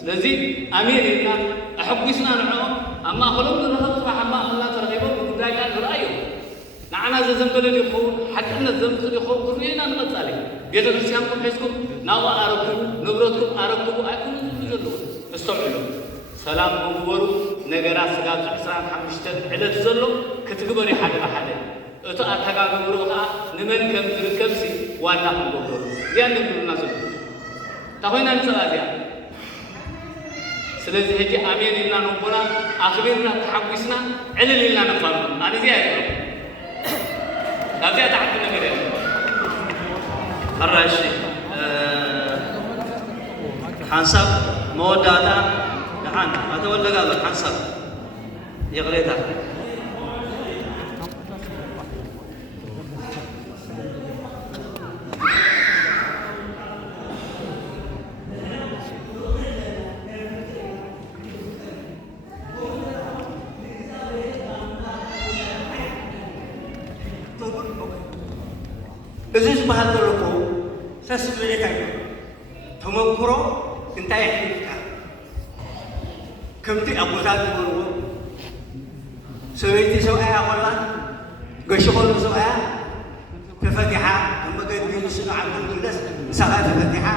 سلازي أمين إلنا أحب يسنا نعوم أما خلوم لنا هطفع ما خلنا ترغيبهم ودايقان رأيهم نعنا زنب بلدي خون حتى أن الزنب بلدي خون كرنينا نمتالي بيتا نسيانكم حيثكم ناوى أربكم نبرتكم أربكم أكون نجلو استوعلوا سلام بمبورو نجارات سجاد عسران حمشتن علة زلوا كتجبري حدا بحدا أتو أتجاب بروها نمن كم تركبسي وانا بمبورو زين نقول الناس تهوينا نسلازيا سلازي هجي أمين لنا نبونا أخبرنا تحققنا علل لنا نفهم أنا زيادة لابد تعبنا كده الرئيسي حسب موداتا دحان هذا ولا قال حسب يغليتها إذا سبحان الله سأسمعني تاني تمكرو أنت يحكي كم تي أبو ذات بقوله سويتي سواء ولا قشقول سواء تفتحة أما قد يوصل عن الناس سواء تفتحة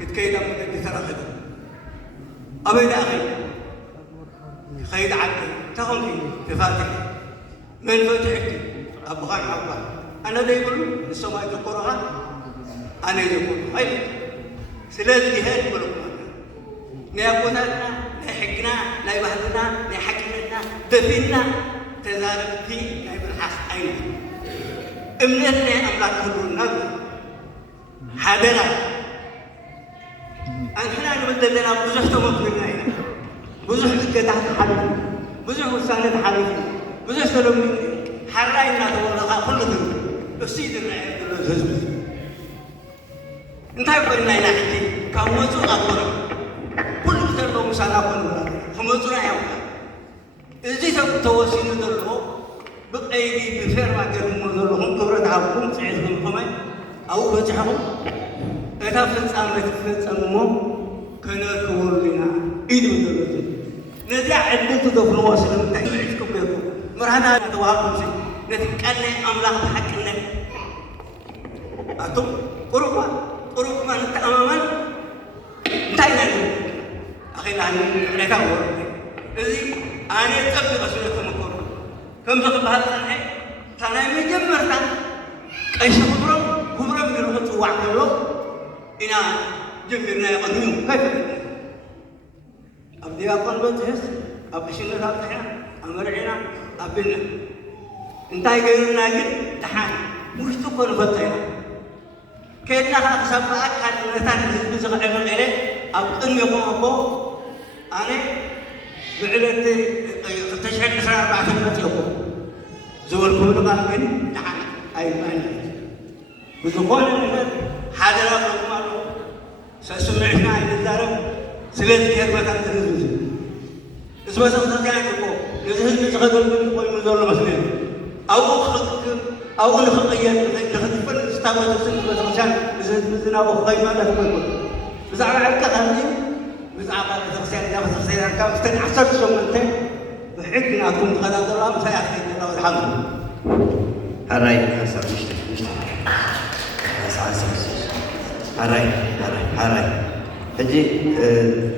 كتكيد أما قد يترخد أبدا أخي خيد عدل تغني تفتح من فتحك أبغان أبغان أنا ده يقول السماء القرآن أنا يقول أي سلسلة هذه بلوكنا نأبونا نحكنا نبهدنا نحكمنا دفنا تزارب في نائب الحاس أين أمنتنا أملاك كلنا حاضرا أنحنا نبدلنا بزح تمكننا بزح كده حلو بزح وسالة حلو بزح سلام حراينا ولا كل ده السيدنا انت يقول لنا نحكي كموزو أقول كل ترى مسانا كلنا كموزو نعيم إذا توصينا دلوا بأيدي بفر ما كانوا مدلهم تورد عبهم سعيدهم كمان أو بجحهم إذا فتسامو كنا كورلنا إيدو دلوا نزع عدة تدفن واصل متعيشكم بيكم مرحنا نتواكم شيء نتكلم أملاك بحكنا أتوم قربا أنت أمامنا انتهينا أخي نحن نتاور إذا أنا أتبع أسئلة مكور كم تقبل هذا الحين تنا مجمرنا أيش خبرة من الوقت وعمله إنا جمرنا قديم كيف أبدي أقول بتحس أبشرنا هذا أمرنا أبنا انتهي كيرنا جد تحان مش تقول بتحنا كنا سبعة كان نتان بزغ عمل إليه أو إن يقوم أبو أنا بعلة تشهد إسرائيل بعد ما تيجوا زول كل قال من تعال أي مانع بزغون إنه هذا لا يقوم سأسمعنا إلى الدارم سلسلة كذا كان تنزل اسمه سمعت كان يقول نزهد نزغل من يقول من زول مسلم أو الخطية لخطفن استعمل السنة والتغشان بزنا وخيمة لا تقول بزعل على كذا بزعل على تغسيل لا تغسيل كم استنى عشرة شو منتين بحكنا أكون غدا الله مسيأخذ الله الحمد هراي حسب مشتري هراي هجي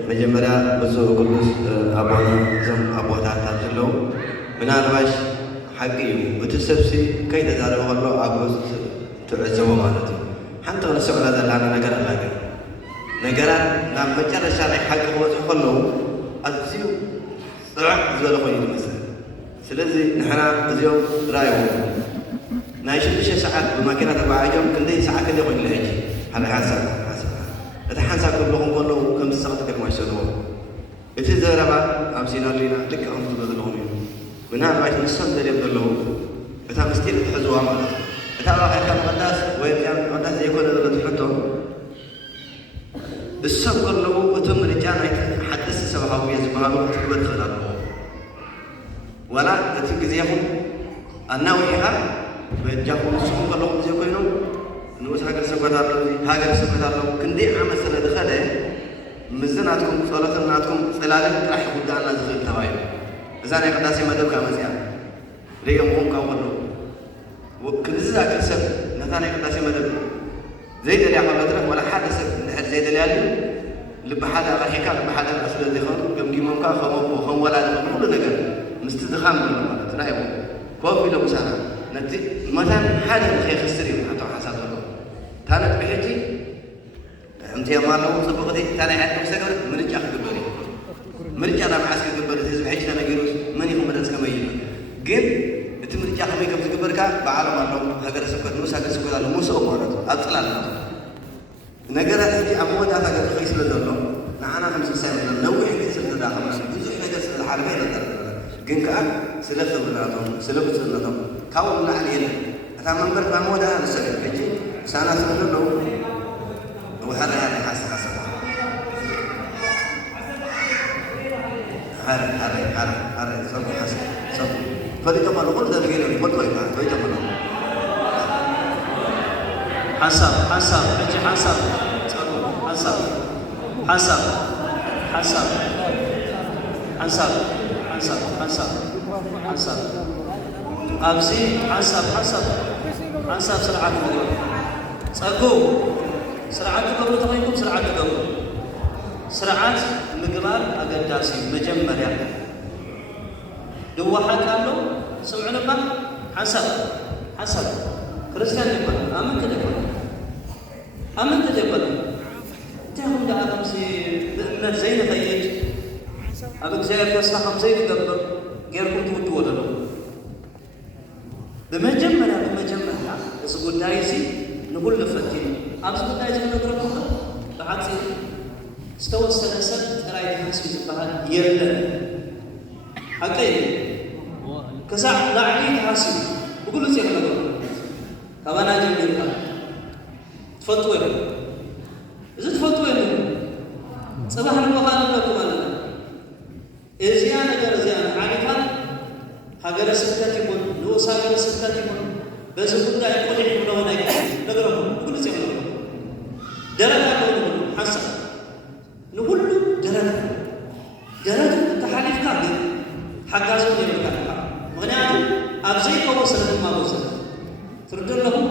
مجمرة بسوا قدوس أبونا زم أبونا تاجلو من الواش حقيقي وتسبسي كي تداروا الله أبوس تعزوا مالته حتى ولا سؤال هذا لنا نجرا نعم مجرد شرع حق هو تقوله أزيو صعب زول خوي المسألة سلزي نحنا اليوم رايو نايشد شيء ساعات بماكينة تبع يوم كندي ساعات كندي خوي لهجي على حسب الحنسا كلهم قالوا كم ساعة كم يسوون إتزاربا أمسينا لنا لك أم تبذلهم من هذا بعد نصف دريب دلوا بتاع مستير تحزوا عمله بتاع راح يكون قداس ويبيع قداس يكون هذا تحطه السب كله وتم رجعنا حدث سبعة ويزبالوا تقبل خلاله ولا تتجزيهم النوعيها بيجاهم السكون كلهم زيكوينهم نوس هاجر سبتالله كندي عمل سنة دخله مزناتكم صلاتناتكم سلالة راح يقول دعنا زغل توايب إذا أنا قداسي مدب كامزيان ليهم هم كأولو وكنزا كسب نثاني قداسي مدب زيد اللي عمل مدرك ولا حد سب زيد اللي عليه لبحدا غحيكا لبحدا الأسئلة دخل قم جيمهم كا خم ولا دخل كل نجار مستدخام من المرات لا يبغى كوفي لو سنة نتي مثلا حدا الخير خسرين حتى حساب الله ثانت بحجي أمتى ما لو سبقتي ثاني حد مسكر مرجع خدبري مرجع أنا معسكر خدبري زي بحجي أنا جيروس مني هم بدرس كمية جيم مرجع خمي كم خدبر كا بعالم الله هذا سكر نوس هذا سكر على موسى وقارات أطلع لنا نجارة حجي أمود هذا كذا خيس لدلهم نحنا 5 سنين نوع حجي سنة داخل مسجد جزء حجي سنة الحربين ግን ከዓ ስለ ክብርናቶም ስለ ብፅዕነቶም ካብኡ ንላዕሊ የለን እታ መንበር ካብ መወዳ ንሰገድ ሕጂ ሳና ስለ ዘለዉ وهذا حاسب هذا صوب حاسب صوب فدي تقول كل ده بيجي له بطل يبقى فدي تقول حسب حجي حسب حسب حسب حسب حسب حسب حسب حسب أبزي حسب حسب حسب سرعة صقو سرعات قبل تغيكم سرعات قبل سرعات مقبال أقداسي مجمّر يعني دوحة كانوا سمعنا ما حسب كريستيان يقول آمن تجبل آمن تجبل تهم ده أمسي بأن زين خيج أبك زين يصلح زين قبل غيركم تودوا ولا لا بمجمّر يسقط دايسي نقول لفتين أبسط دايز من نقرأه بعد استوى السلاسل رأيت حسب البحر يرلن حقيقي كسع لعلي حاسب بقول له سيخلق كمان أجي منك تفتوى إذا تفتوى صباح الوقت لكم أنا إزيان أجر إزيان عارفان هاجر سكتي من لو ساجر سكتي من بس كنت أقول لك من هنا نقرأه بقول له سيخلق درجة نقول حسن نقول له درجة تحالف كامل حتى زود يمكن مغنياتهم أبزي كوسر ما وصل تردون لهم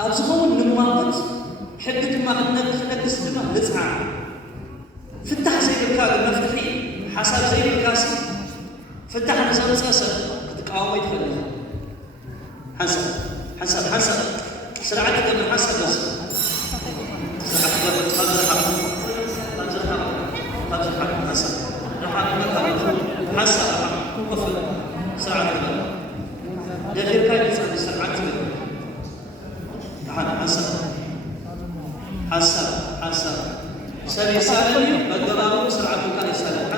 أبزقون نماذج حدة ما نك استمع نسعى فتح زي الكاغ المفتحي حسب زي الكاسي فتح نزل ساسر تقاوم يدخل حسن سرعتك من حسن بس حسن سلسلني بدرام سرعتك رسالة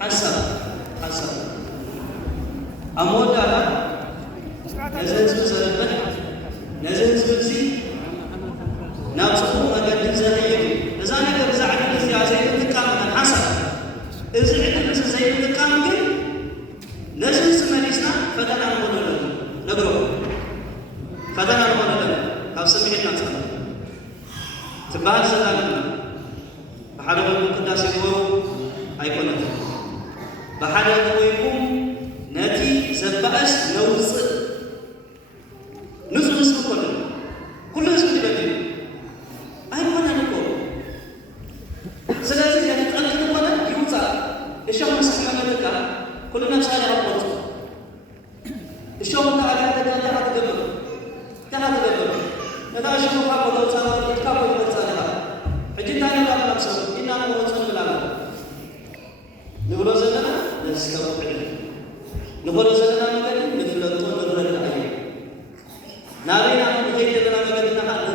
حسن أمود على نزل زي نابسطو مقدم زهيد إذا نقر زعل نزي زي التقام من حسن إذا عدنا زي التقام قل نزل سماليسنا فتنا المدلل نقرأ فتنا المدلل أو سمعنا سنة تبعد زلالنا بحاله المقدس يقول أيقونه بحاله يقول نتي زبأس نوصل نزل اسم كل اسم تبدل أيقونه نقول سلاسل يعني تقدم ولا يوصل الشيء مسحنا لك كلنا سالي أبوط الشيء تعالى تقدم نتا شنو خاطر توصل تكابل بالسالها حجينا لا نفسه إننا نوصل بلانا نبرزنا نسكب عليه نبرزنا مكان نفلتون نرد عليه نارينا نهيتنا مكان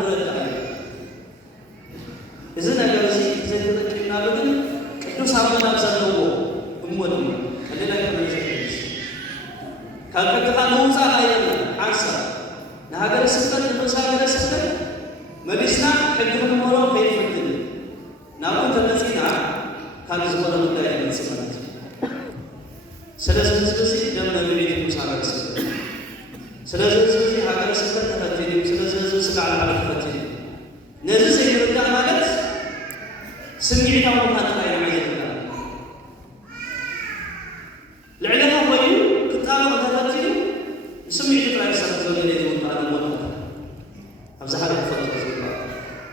نرد عليه إذن أجلسي زي تذكرنا لكن كنت سامنا بسنوه أمودي كلنا كنا نسكت كالكتا نوصل علينا عسى نهاجر السكر نوصل السكر مليسنا حكم المرور في الفرد نقول تنسينا كان زمان مدعي من سمات سلسلة دم نبيت مسارة السكر سلسلة هاجر السكر تفتيني سلسلة سكر على الفتيني نزل سيد الدم مالت سمعت أو ما تلاقي معي العلم هو كتاب تفتيني سمعت تلاقي سكر زمان أبزح هذا الفضل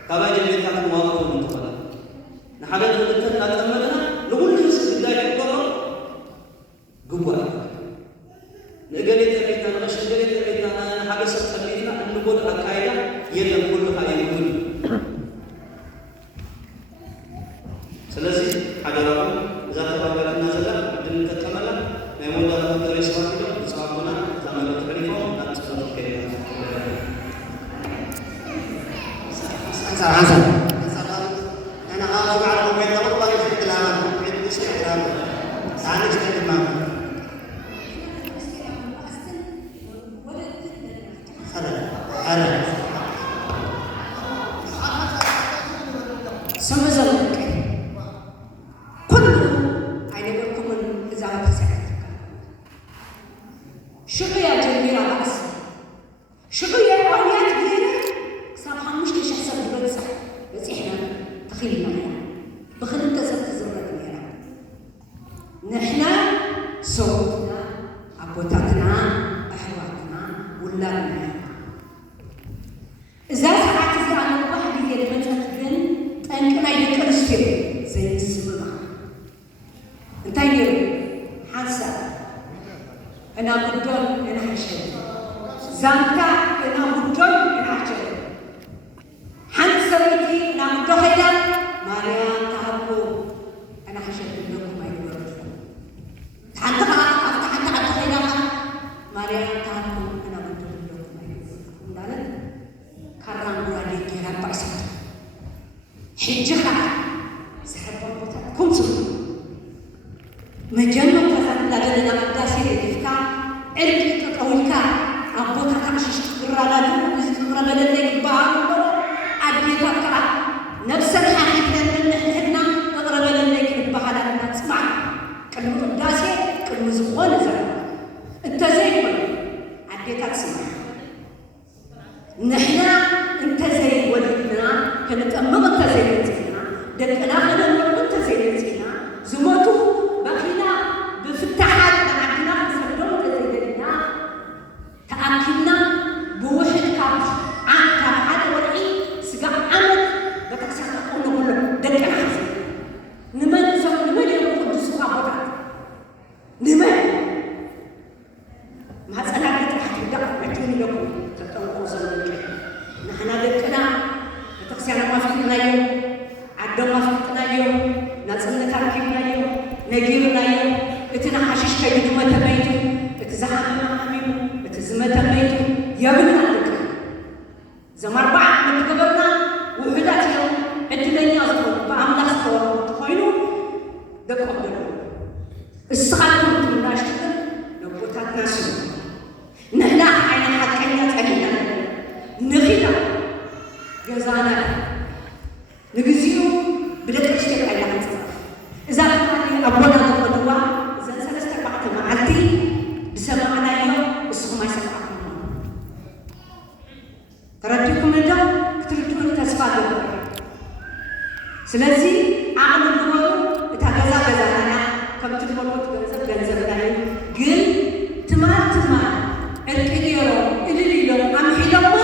كما جميع كان مواقف من تقلا نحن نقول نتأملنا نقول ليس بالله القرآن قوة نقولي تريدنا نغش نقولي تريدنا حاجة ستخلينا أن نقول أكايدا يلا كلها يقول سلسي حجرهم ذات بابك نزلا بدل تتملا نمود لهم درسوا كده صابنا تملا تعرفون نتفضل كده حسن أنا أعرف على مكان الله يفتح لنا من استحلام ثاني استحلام نحنا صوتنا أبوتاتنا أحواتنا ولادنا إذا ساعات إذا أنا واحد يجي المنطقة أنك ما يذكر الشيء زي السبب أنت يجي حاسة أنا بدون أنا حشد زمتا أنا بدون أنا حشد حنسة بدي أنا بدون هيدا ماريا تابو أنا حشد لكم ما يقولون حتى هيدا ماريا تابو أنا بدون لكم ما يقولون دارت كرام برادي كيران بعشت حجها سحب البطاط كم سوى مجمع كذا لدينا مدرسة الإفتاء علم كقولك أبوك كمشيش كرالة كرالة لك بعض أديك كلا نفس الحاجة اللي نحنا كرالة لك بعض أنا تسمع كلمة مدرسة كلمة زغون زغون أنت زي ما أديك تسمع نحنا أنت زي ولدنا كانت أمامك زي ولدنا دكنا أنا وأنت زي ولدنا زموتو بقينا بفتحات عندنا نسدون زيدنا تأكلنا بوحد كابش عن كابحات ورقي سجع عمد بتكسر قلنا كله دكنا نمن سوى نمن يروح بسوق عبارات نمن ما سألنا تحت الدق بتوني لكم تتوقع زمانك نحن دكنا بتكسر ما فينا يوم عدوا ما فينا يوم نزلنا تركيبنا يوم نجيبنا يوم اتنا حشيش كيدو ما تبيتو اتزحمنا حميمو اتزمة تبيتو يبنى لك زمار بعض من قبلنا وحدات يوم اتلاني أصبر بأملاك صور تخيلو دقوا بلو السخان كنت مناشتغل نبوتات ناسو نحنا عين حكينا تألينا نغينا جزانا نجزيو بدأت تشتغل على هذا إذا كان أبونا تقدوا إذا سلست بعض معتي بسمعنا اليوم بس ما يسمعكم ترديكم اليوم تردون تسفادوا سلسي أعمل الدور بتعجزا جزانا كم تقولوا تجزا دايم قل تمار الكيلو اللي عم يحلمون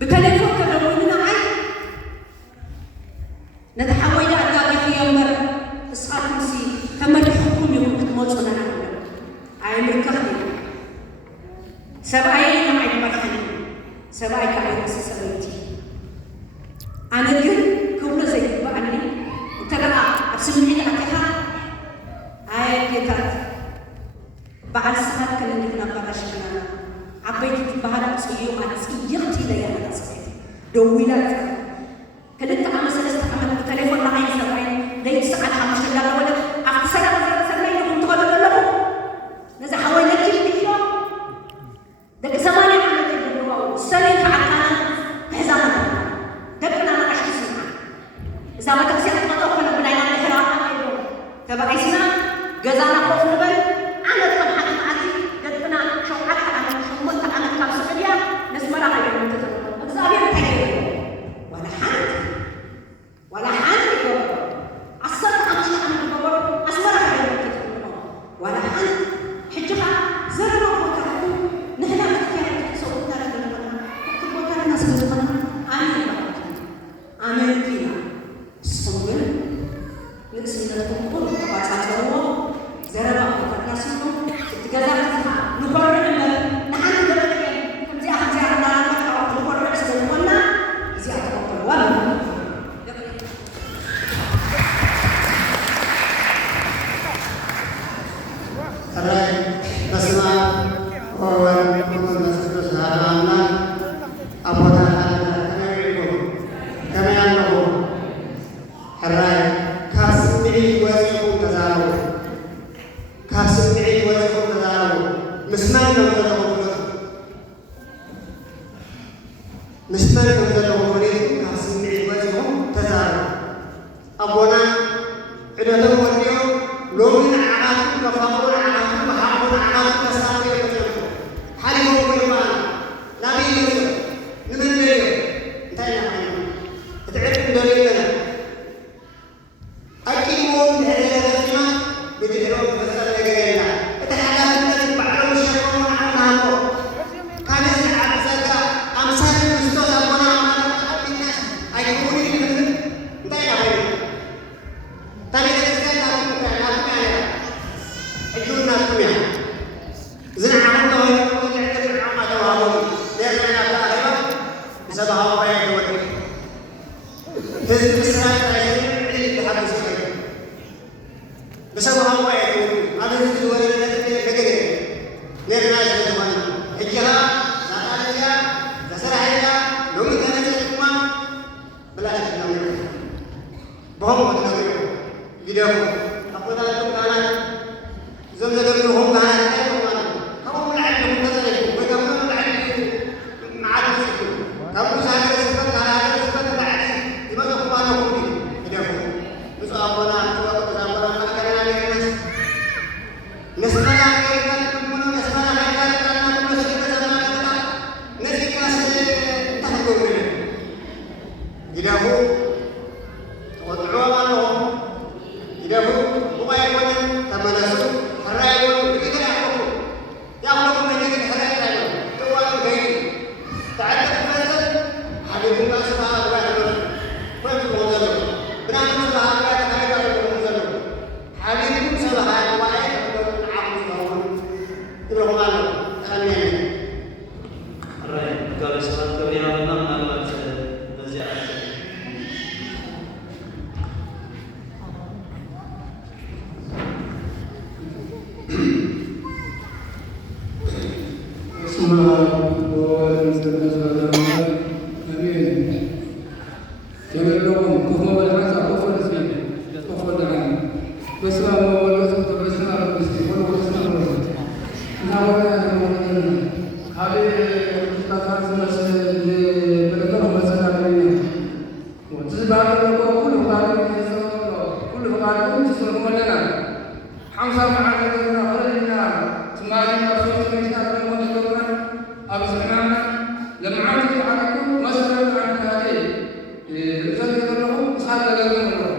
بتلفون كلامنا عين نتحول إلى أداء في يوم إسقاط مسي كما الحكم يكون موصلنا نحن عين الكهنة سبعين مع المرحلة سبعين كعين سبعيتي أنا قل كل زي بعني ترى أسمعي أكها عين يكاد بعد ساعات كنا نحن برشلونة عبيت بعد سيوم أنا سيجتي لي أنا سبعين دويلات كنت أنا سلست أنا بالتليفون معي سبعين ليس ساعات خمسة دقائق ولا أخذ سنة كنت أقول لهم نزح حوالي كيلو دك زمان أنا كنت سنة كعكنا هزانا دك أنا عشت سنة إذا ما تكسر ما تأكل بنايا نحرق تبع إسنا جزانا خوف نبل أنا تبع حد معي دك أنا شو حتى أنا شو مت أنا كم سنة نسمع على يوم تزور أبزاري تحيي ولا حد أصلاً أنا بقول أسمع ولا حد حجها زرنا وكذا نحن نحكي صوتنا لنا كتبنا الناس بزمنا آمين فينا الصبر نسينا نقول تبعتها زرنا وكذا سنو تجازا نقرر نحن نقول كم زيادة زيادة نقرر سنونا زيادة ولا Karena kesana orang masih bersama, apakah ada itu? Kami anu, karena kasih wajib terlalu, kasih wajib terlalu, mesma terlalu, mesma terlalu, kasih wajib terlalu. Abona, ada tu dia, login anak kafir. أكيد مو من هذا لما عاد يتعلمون مثلا عن هذه الزمن يقول لهم صار لهم